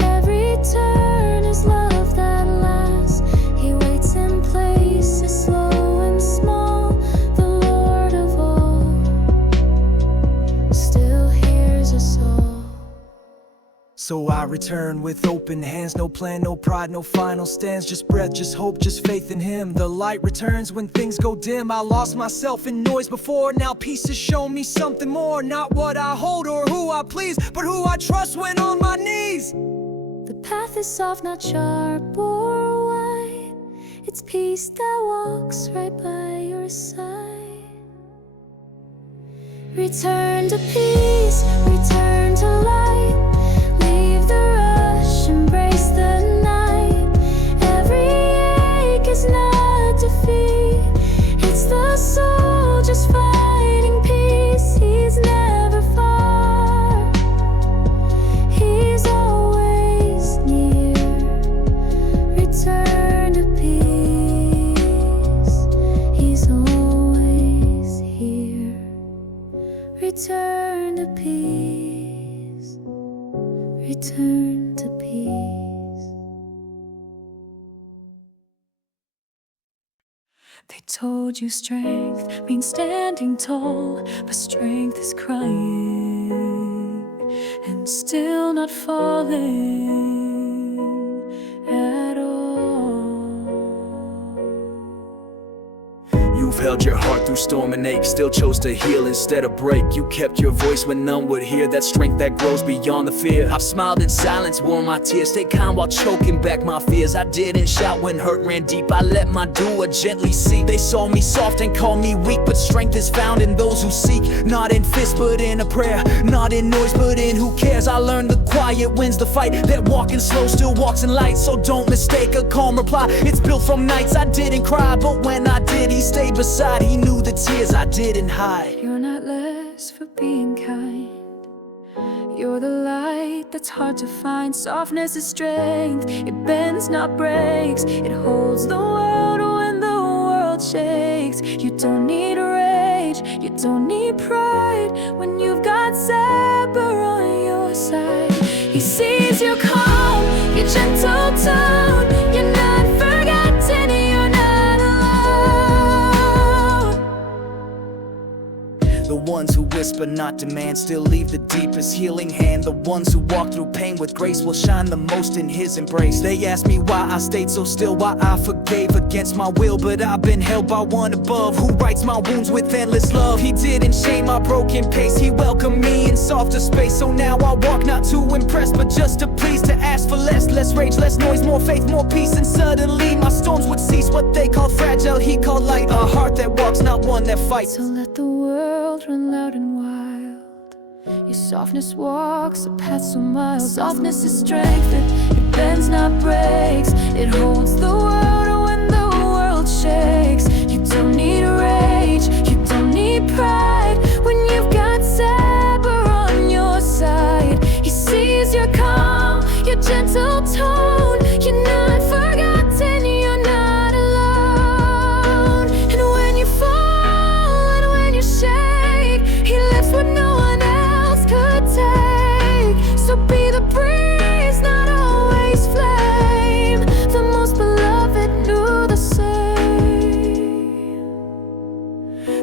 Every turn is love that lasts. He waits in places slow and small. The Lord of all still hears us all. So I return with open hands, no plan, no pride, no final stands. Just breath, just hope, just faith in him. The light returns when things go dim. I lost myself in noise before, now peace has shown me something more. Not what I hold or who I please, but who I trust when on my knees. The path is soft, not sharp or wide. It's peace that walks right by your side. Return to peace, return to light. Leave the rush, embrace the night. Every ache is not defeat, it's the soul just finding peace. He's never far, he's always near. Return to peace, he's always here. Return to peace, return to peace. They told you strength means standing tall, but strength is crying and still not falling at all. You've held your heart through storm and ache, still chose to heal instead of break. You kept your voice when none would hear, that strength that grows beyond the fear. I've smiled in silence, worn my tears, stayed calm while choking back my fears. I didn't shout when hurt ran deep, I let my doer gently see. They saw me soft and called me weak, but strength is found in those who seek. Not in fist but in a prayer, not in noise but in who cares. I learned the quiet wins the fight, that walking slow still walks in light. So don't mistake a calm reply, it's built from nights I didn't cry, but when I did, he stayed beside. He knew the tears I didn't hide. You're not less for being kind. You're the light that's hard to find. Softness is strength, it bends not breaks. It holds the world when the world shakes. You don't need rage, you don't need pride, when you've got Zebra on your side. He sees you calm, your gentle tone. You're not forgotten, you're not alone. The ones who whisper, not demand, still leave the deepest healing hand. The ones who walk through pain with grace will shine the most in his embrace. They ask me why I stayed so still, why I forgave against my will, but I've been held by one above, who writes my wounds with endless love. He didn't shame my broken pace, he welcomed me in softer space. So now I walk not to impress, but just to please, to ask for less. Less rage, less noise, more faith, more peace. And suddenly my storms would cease what they call fragile, he called light. A heart that walks, not one that fights. So let the world run loud and wild. Your softness walks a path so mild. Softness is strength, it bends not breaks. It holds the world when the world shakes. You don't need rage, you don't need pride. When you've got Saber on your side, he sees your calm, your gentle tone. You're not forgotten, you're not alone. And when you fall and when you shake, he lifts what no one else could take. So be the breeze, not always flame. The most beloved knew the same.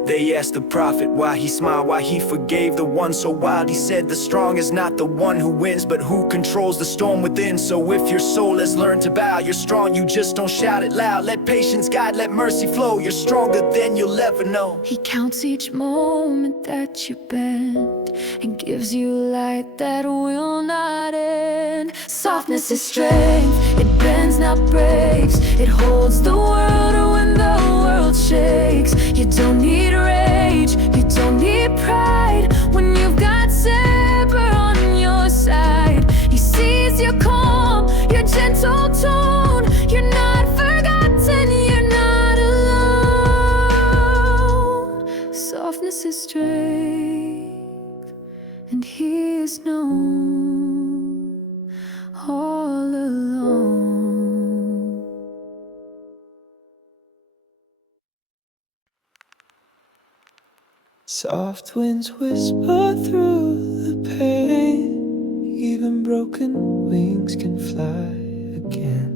They asked the prophet why he smiled, why he forgave the one so wild. He said the strong is not the one who wins, but who controls the storm within. So if your soul has learned to bow, you're strong, you just don't shout it loud. Let patience guide, let mercy flow. You're stronger than you'll ever know. He counts each moment that you bend and gives you light that will not end. Softness is strength, it bends not breaks. It holds the world when the world shakes. You don't need rage, you don't need pride. When you've got Saber on your side, he sees your calm, your gentle tone. You're not forgotten, you're not alone. Softness is strength, and he is known all alone. Soft winds whisper through the pain. Even broken wings can fly again.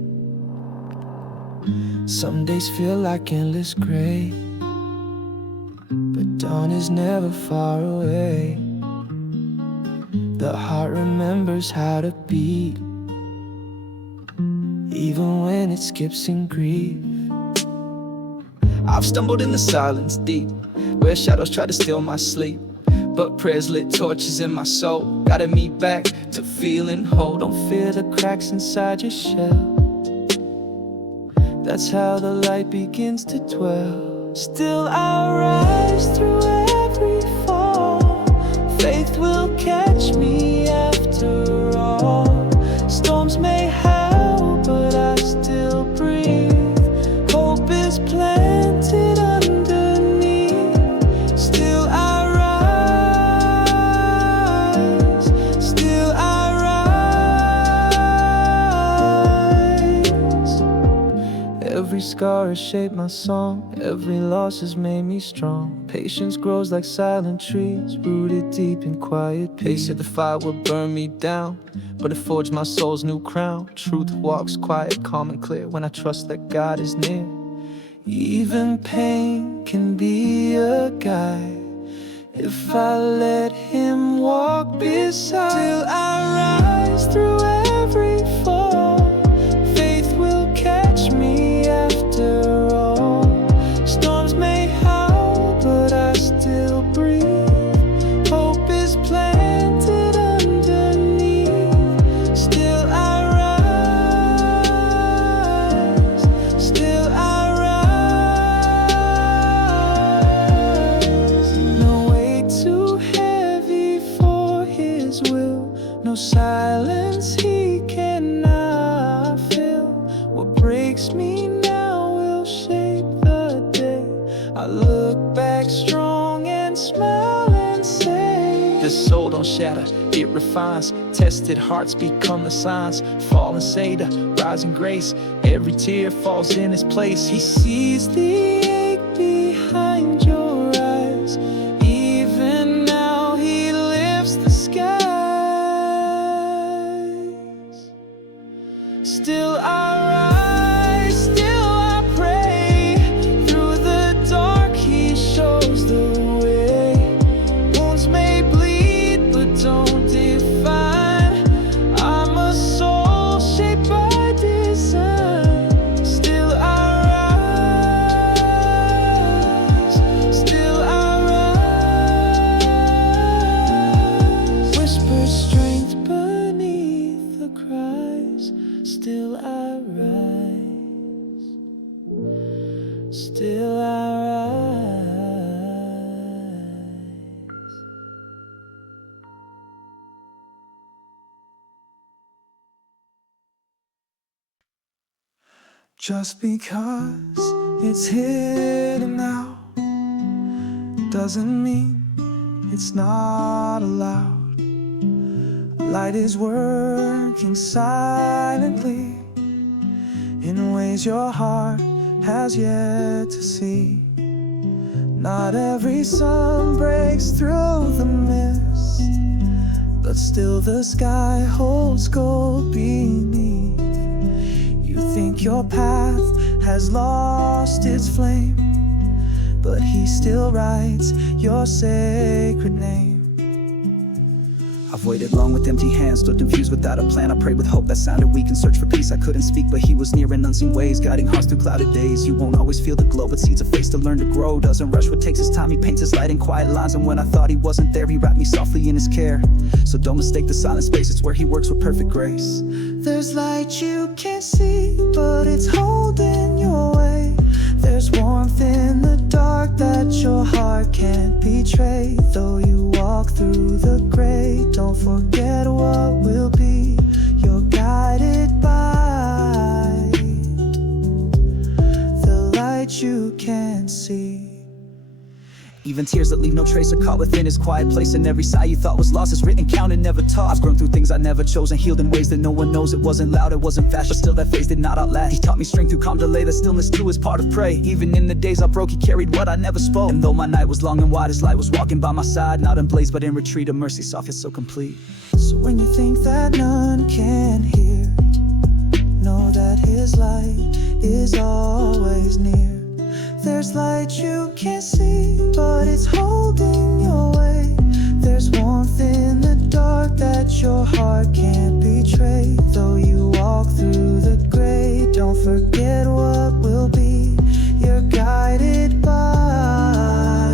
Some days feel like endless gray, but dawn is never far away. The heart remembers how to beat, even when it skips in grief. I've stumbled in the silence deep, where shadows try to steal my sleep. But prayers lit torches in my soul, guided me back to feeling whole. Don't fear the cracks inside your shell. That's how the light begins to dwell. Still I rise through every fall. Faith will catch me after all. Storms may howl, but I still breathe. Hope is planted underneath. Still I rise. Still I rise. Every scar has shaped my song. Every loss has made me strong. Patience grows like silent trees, rooted deep in quiet peace. They said the fire will burn me down, but it forged my soul's new crown. Truth walks quiet, calm and clear when I trust that God is near. Even pain can be a guide if I let him walk beside. Still I rise through every fall. Faith will catch me after all. Storms may howl, but I still breathe. Hope is planted underneath. Still I rise. Still I rise. No weight too heavy for his will. No silence he cannot fill. What breaks me now will shape the day. I look back strong and smile and say, this soul don't shatter, it refines. Tested hearts become the signs. Fall and say to rise in grace. Every tear falls in its place. He sees the ache behind your eyes. Even now he lifts the skies. Still I rise, still I pray. Through the dark he shows the way. Wounds may bleed but don't define. I'm a soul shaped by design. Still I still I rise. Just because it's hidden now doesn't mean it's not allowed. Light is working silently in ways your heart has yet to see. Not every sun breaks through the mist, but still the sky holds gold beneath. You think your path has lost its flame, but he still writes your sacred name. I've waited long with empty hands, stood confused without a plan. I prayed with hope that sounded weak and searched for peace. I couldn't speak, but he was near in unseen ways, guiding hearts through clouded days. You won't always feel the glow, but seeds of faith to learn to grow. Doesn't rush what takes his time, he paints his light in quiet lines. And when I thought he wasn't there, he wrapped me softly in his care. So don't mistake the silent space, it's where he works with perfect grace. There's light you can't see, but it's holding your way. There's warmth in the dark that your heart can't betray. Though you walk through the gray, don't forget what will be. You're guided by the light you can't see. Even tears that leave no trace are caught within his quiet place. And every sigh you thought was lost is written, counted, never taught. I've grown through things I never chose and healed in ways that no one knows. It wasn't loud, it wasn't fast, but still that phase did not outlast. He taught me strength through calm delay, that stillness too is part of prey. Even in the days I broke, he carried what I never spoke. And though my night was long and wide, his light was walking by my side. Not in blaze, but in retreat, a mercy soft yet so complete. So when you think that none can hear, know that his light is always near. There's light you can't see, but it's holding your way. There's warmth in the dark that your heart can't betray. Though you walk through the gray, don't forget what will be. You're guided by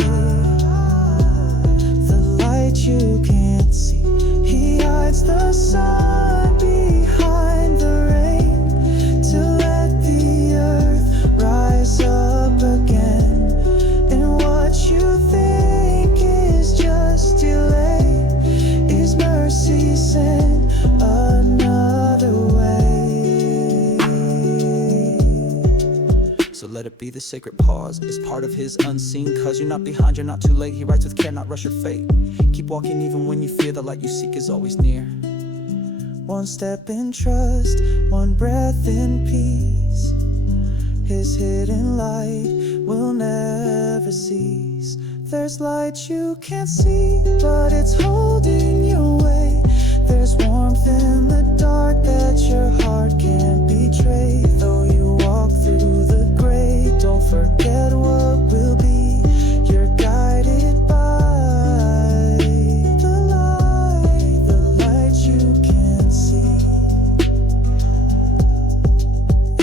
the light you can't see. He hides the sun behind the rain to let the earth rise up again. And what you think is just delay is mercy sent another way. So let it be the sacred pause, it's part of his unseen. Cause you're not behind, you're not too late. He writes with care, not rush your fate. Keep walking even when you fear the light you seek is always near. One step in trust, one breath in peace. His hidden light will never cease. There's light you can't see, but it's holding your way. There's warmth in the dark that your heart can't betray. Though you walk through the gray, don't forget what will be. You're guided by the light you can't see.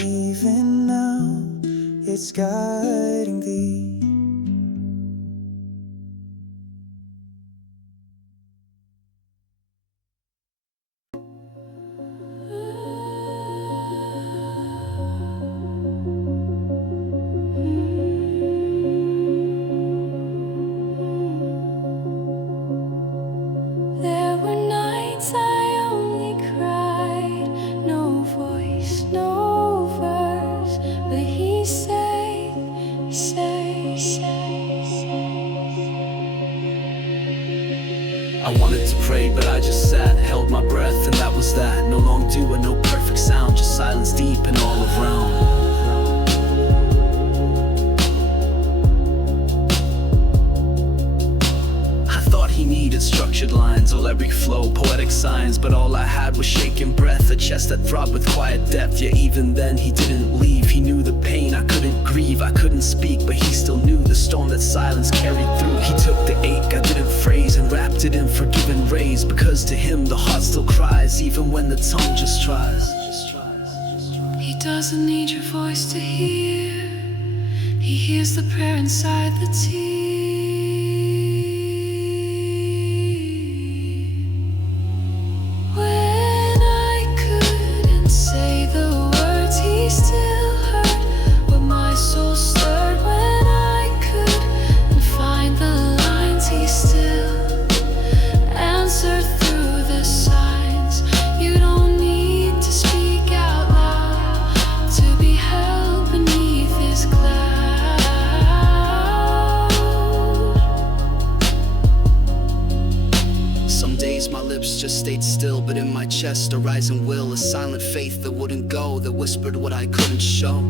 Even now, it's guiding thee. There were nights I only cried, no voice, no verse, but he sang. I wanted to pray, but I just sat, held my breath, and that was that. No long doing, no perfect sound, just silence deep and all around. Structured lines, all every flow, poetic signs. But all I had was shaking breath, a chest that throbbed with quiet depth. Yet even then he didn't leave. He knew the pain, I couldn't grieve, I couldn't speak, but he still knew the storm that silence carried through. He took the ache I didn't phrase and wrapped it in forgiven rays. Because to him the heart still cries, even when the tongue just tries. He doesn't need your voice to hear. He hears the prayer inside the tear. When I couldn't say the words, he still heard what my soul stirred chest, a rising will, a silent faith that wouldn't go, that whispered what I couldn't show.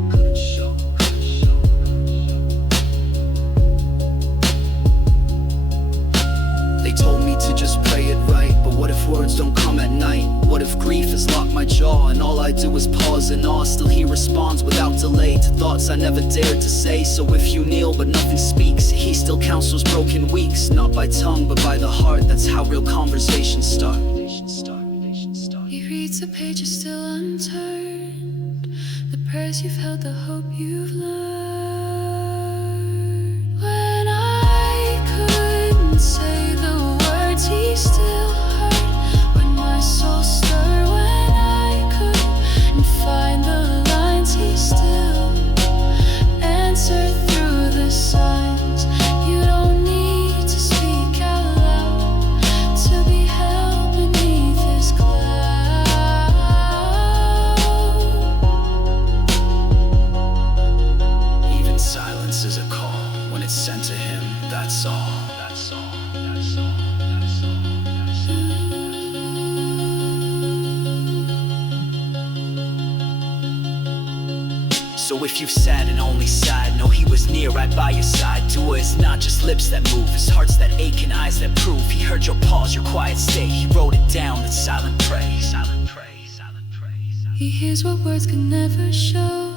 They told me to just pray it right, but what if words don't come at night? What if grief has locked my jaw and all I do is pause in awe? Still he responds without delay to thoughts I never dared to say. So if you kneel but nothing speaks, he still counsels broken weeks, not by tongue but by the heart. That's how real conversations start. He reads the pages still unturned, the prayers you've held, the hope you've learned. When I couldn't say the words, he still heard. When my soul stirred, when I couldn't find the lines, he still answered through the signs. You don't need to speak out loud to be held beneath his cloud. Even silence is a call when it's sent to him, that's all. That's all. That's all. That's all. That's all. So if you've sat and only sighed, know he was near, right by your side. Dua is not just lips that move, it's hearts that ache and eyes that prove. He heard your pause, your quiet stay, he wrote it down in silent pray. Silent pray, silent pray. He hears what words can never show,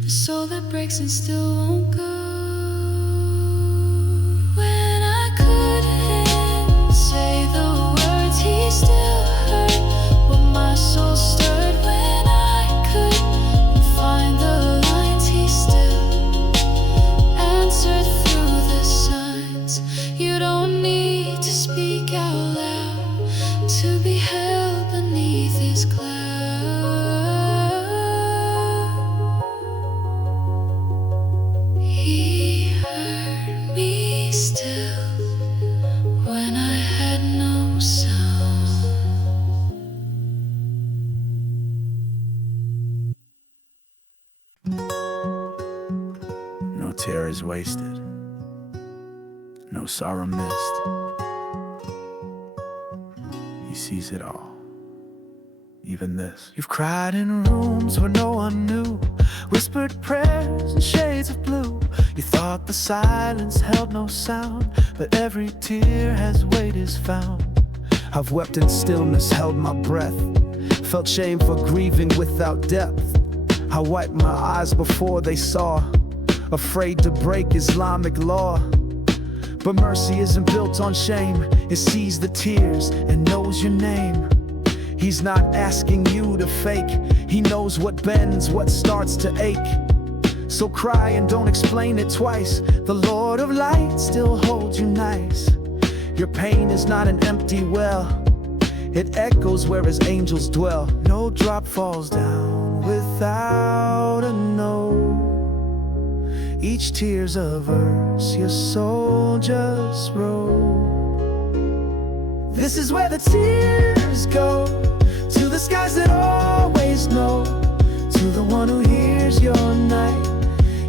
the soul that breaks and still won't go. When I couldn't say the words, he still heard what my soul stirred. When I couldn't find the lines, he still answered through the signs. You don't need to speak out loud to be held beneath his cloud. He heard me still when I had no sound. No tear is wasted, no sorrow missed. He sees it all, even this. You've cried in rooms where no one knew, whispered prayers in shades of blue. You thought the silence held no sound, but every tear has weight is found. I've wept in stillness, held my breath, felt shame for grieving without depth. I wiped my eyes before they saw, afraid to break Islamic law. But mercy isn't built on shame, it sees the tears and knows your name. He's not asking you to fake, he knows what bends, what starts to ache. So cry and don't explain it twice, the Lord of light still holds you nice. Your pain is not an empty well, it echoes where his angels dwell. No drop falls down without a note. Each tear's a verse your soul just wrote. This is where the tears go, to the skies that always know, to the one who hears your night,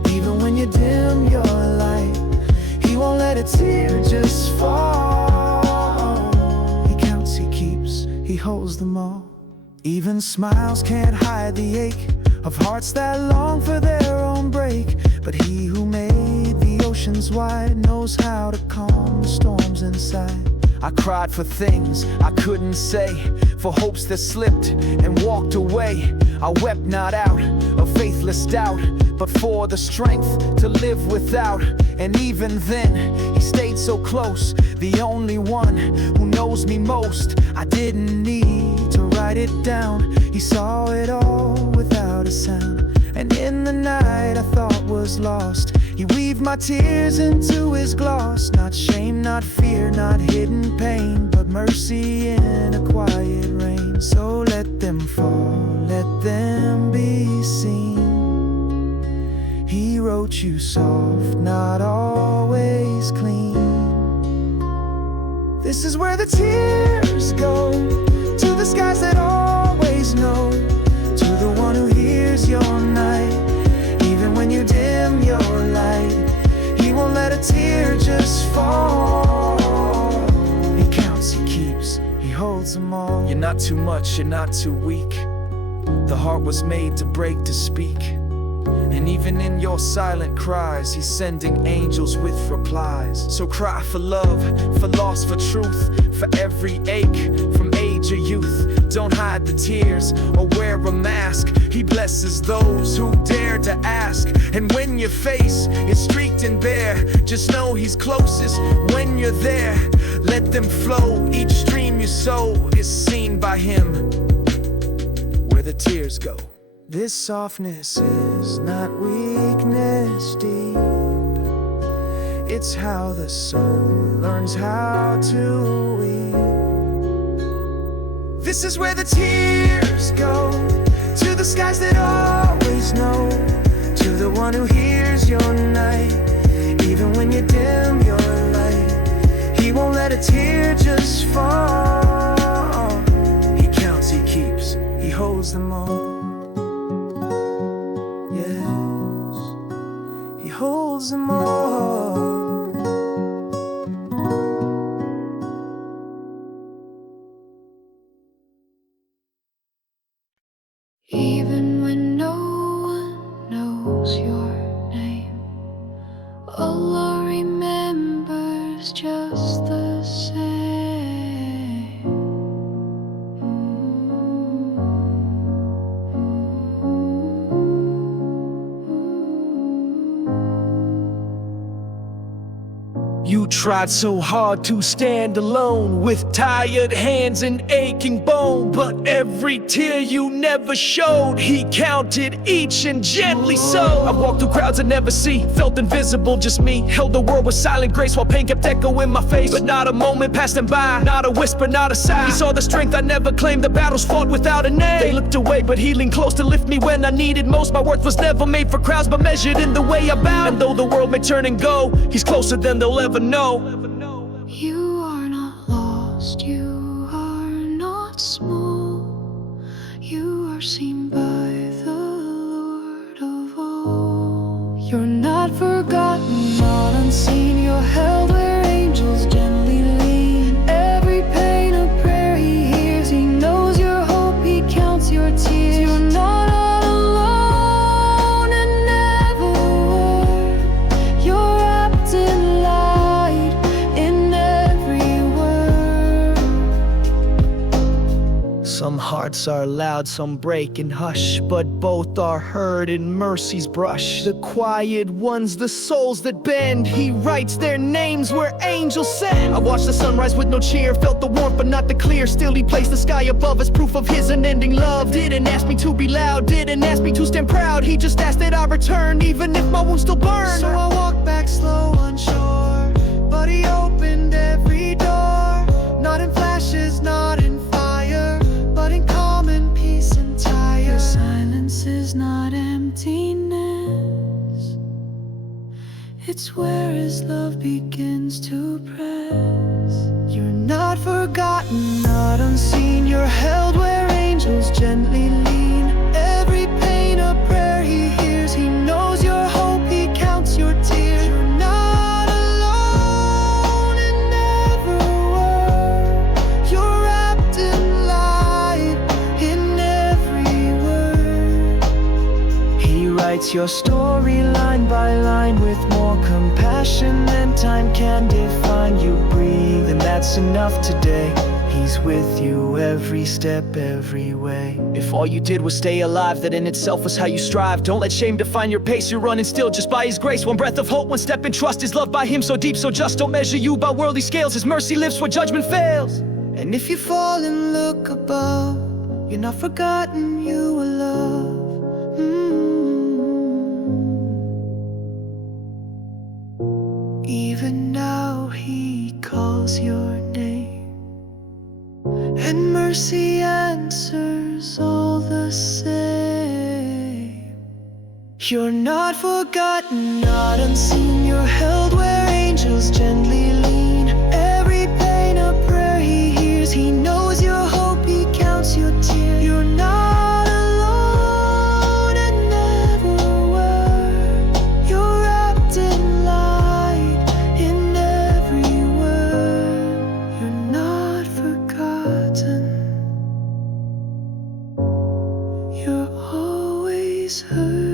even when you dim your light. He won't let a tear just fall. He counts, he keeps, he holds them all. Even smiles can't hide the ache of hearts that long for their own break. But he who made the oceans wide knows how to calm the storms inside. I cried for things I couldn't say, for hopes that slipped and walked away. I wept not out of faithless doubt, but for the strength to live without. And even then, he stayed so close, the only one who knows me most. I didn't need to write it down, he saw it all without a sound. And in the night I thought was lost, he weaved my tears into his gloss. Not shame, not fear, not hidden pain, but mercy in a quiet rain. So let them fall, let them be seen. He wrote you soft, not always clean. This is where the tears go, to the skies that always know, to the one who hears your night, even when you dim your light. He won't let a tear just fall. He counts, he keeps, he holds holds them all. You're not too much, you're not too weak. The heart was made to break, to speak. And even in your silent cries, he's sending angels with replies. So cry for love, for loss, for truth, for every ache, from age or youth. Don't hide the tears or wear a mask. He blesses those who dare to ask. And when your face is streaked and bare, just know he's closest when you're there. Let them flow, each stream you sow is seen by him where the tears go. This softness is not weakness deep. It's how the soul learns how to weep. This is where the tears go, to the skies that always know, to the one who hears your night, even when you dim your light. He won't let a tear just fall. He counts, he keeps, he holds them all. He holds them all. Even when no one knows your name, Allah remembers just the same. You tried so hard to stand alone, with tired hands and aching bone, but every tear you never showed, he counted each and gently so. I walked through crowds I never see, felt invisible, just me. Held the world with silent grace while pain kept echoing my face. But not a moment passed him by, not a whisper, not a sigh. He saw the strength I never claimed, the battles fought without a name. They looked away, but he leaned close to lift me when I needed most. My worth was never made for crowds, but measured in the way I bow. And though the world may turn and go, he's closer than they'll ever know. You are not lost, you are not small. You are seen by the Lord of all. You're not forgotten, not unseen. You're held where angels gently lean. Every pain a prayer he hears. He knows your hope, he counts your tears. You're not all alone and never were. You're wrapped in light in every word. Some hearts are loud, some break in hush, but both are heard in mercy's brush. The quiet ones, the souls that bend, he writes their names where angels send. I watched the sunrise with no cheer, felt the warmth but not the clear. Still he placed the sky above as proof of his unending love. Didn't ask me to be loud, didn't ask me to stand proud. He just asked that I return, even if my wounds still burn. So I walked back slow, unsure, but he opened every door. Not in flashes, not in fire, but in calm and peace entire. Your silence is not emptiness, it's where his love begins to press. You're not forgotten, not unseen. You're held where angels gently lean. Every pain a prayer he hears. He knows your hope, he counts your tears. You're not alone and never were. You're wrapped in light in every word. He writes your story line by line with more compassion than time can define. You breathe and that's enough today. He's with you every step, every way. If all you did was stay alive, that in itself was how you strive. Don't let shame define your pace, you're running still just by his grace. One breath of hope, one step in trust is loved by him, so deep, so just. Don't measure you by worldly scales, his mercy lives where judgment fails. And if you fall and look above, you're not forgotten, you are loved. Even now he calls your name, and mercy answers all the same. You're not forgotten, not unseen. You're held where angels gently lean. Every pain a prayer he hears. He knows your hope, he counts your tears. You're not alone and never were. You're wrapped in light in every word. You're not forgotten. always hurt.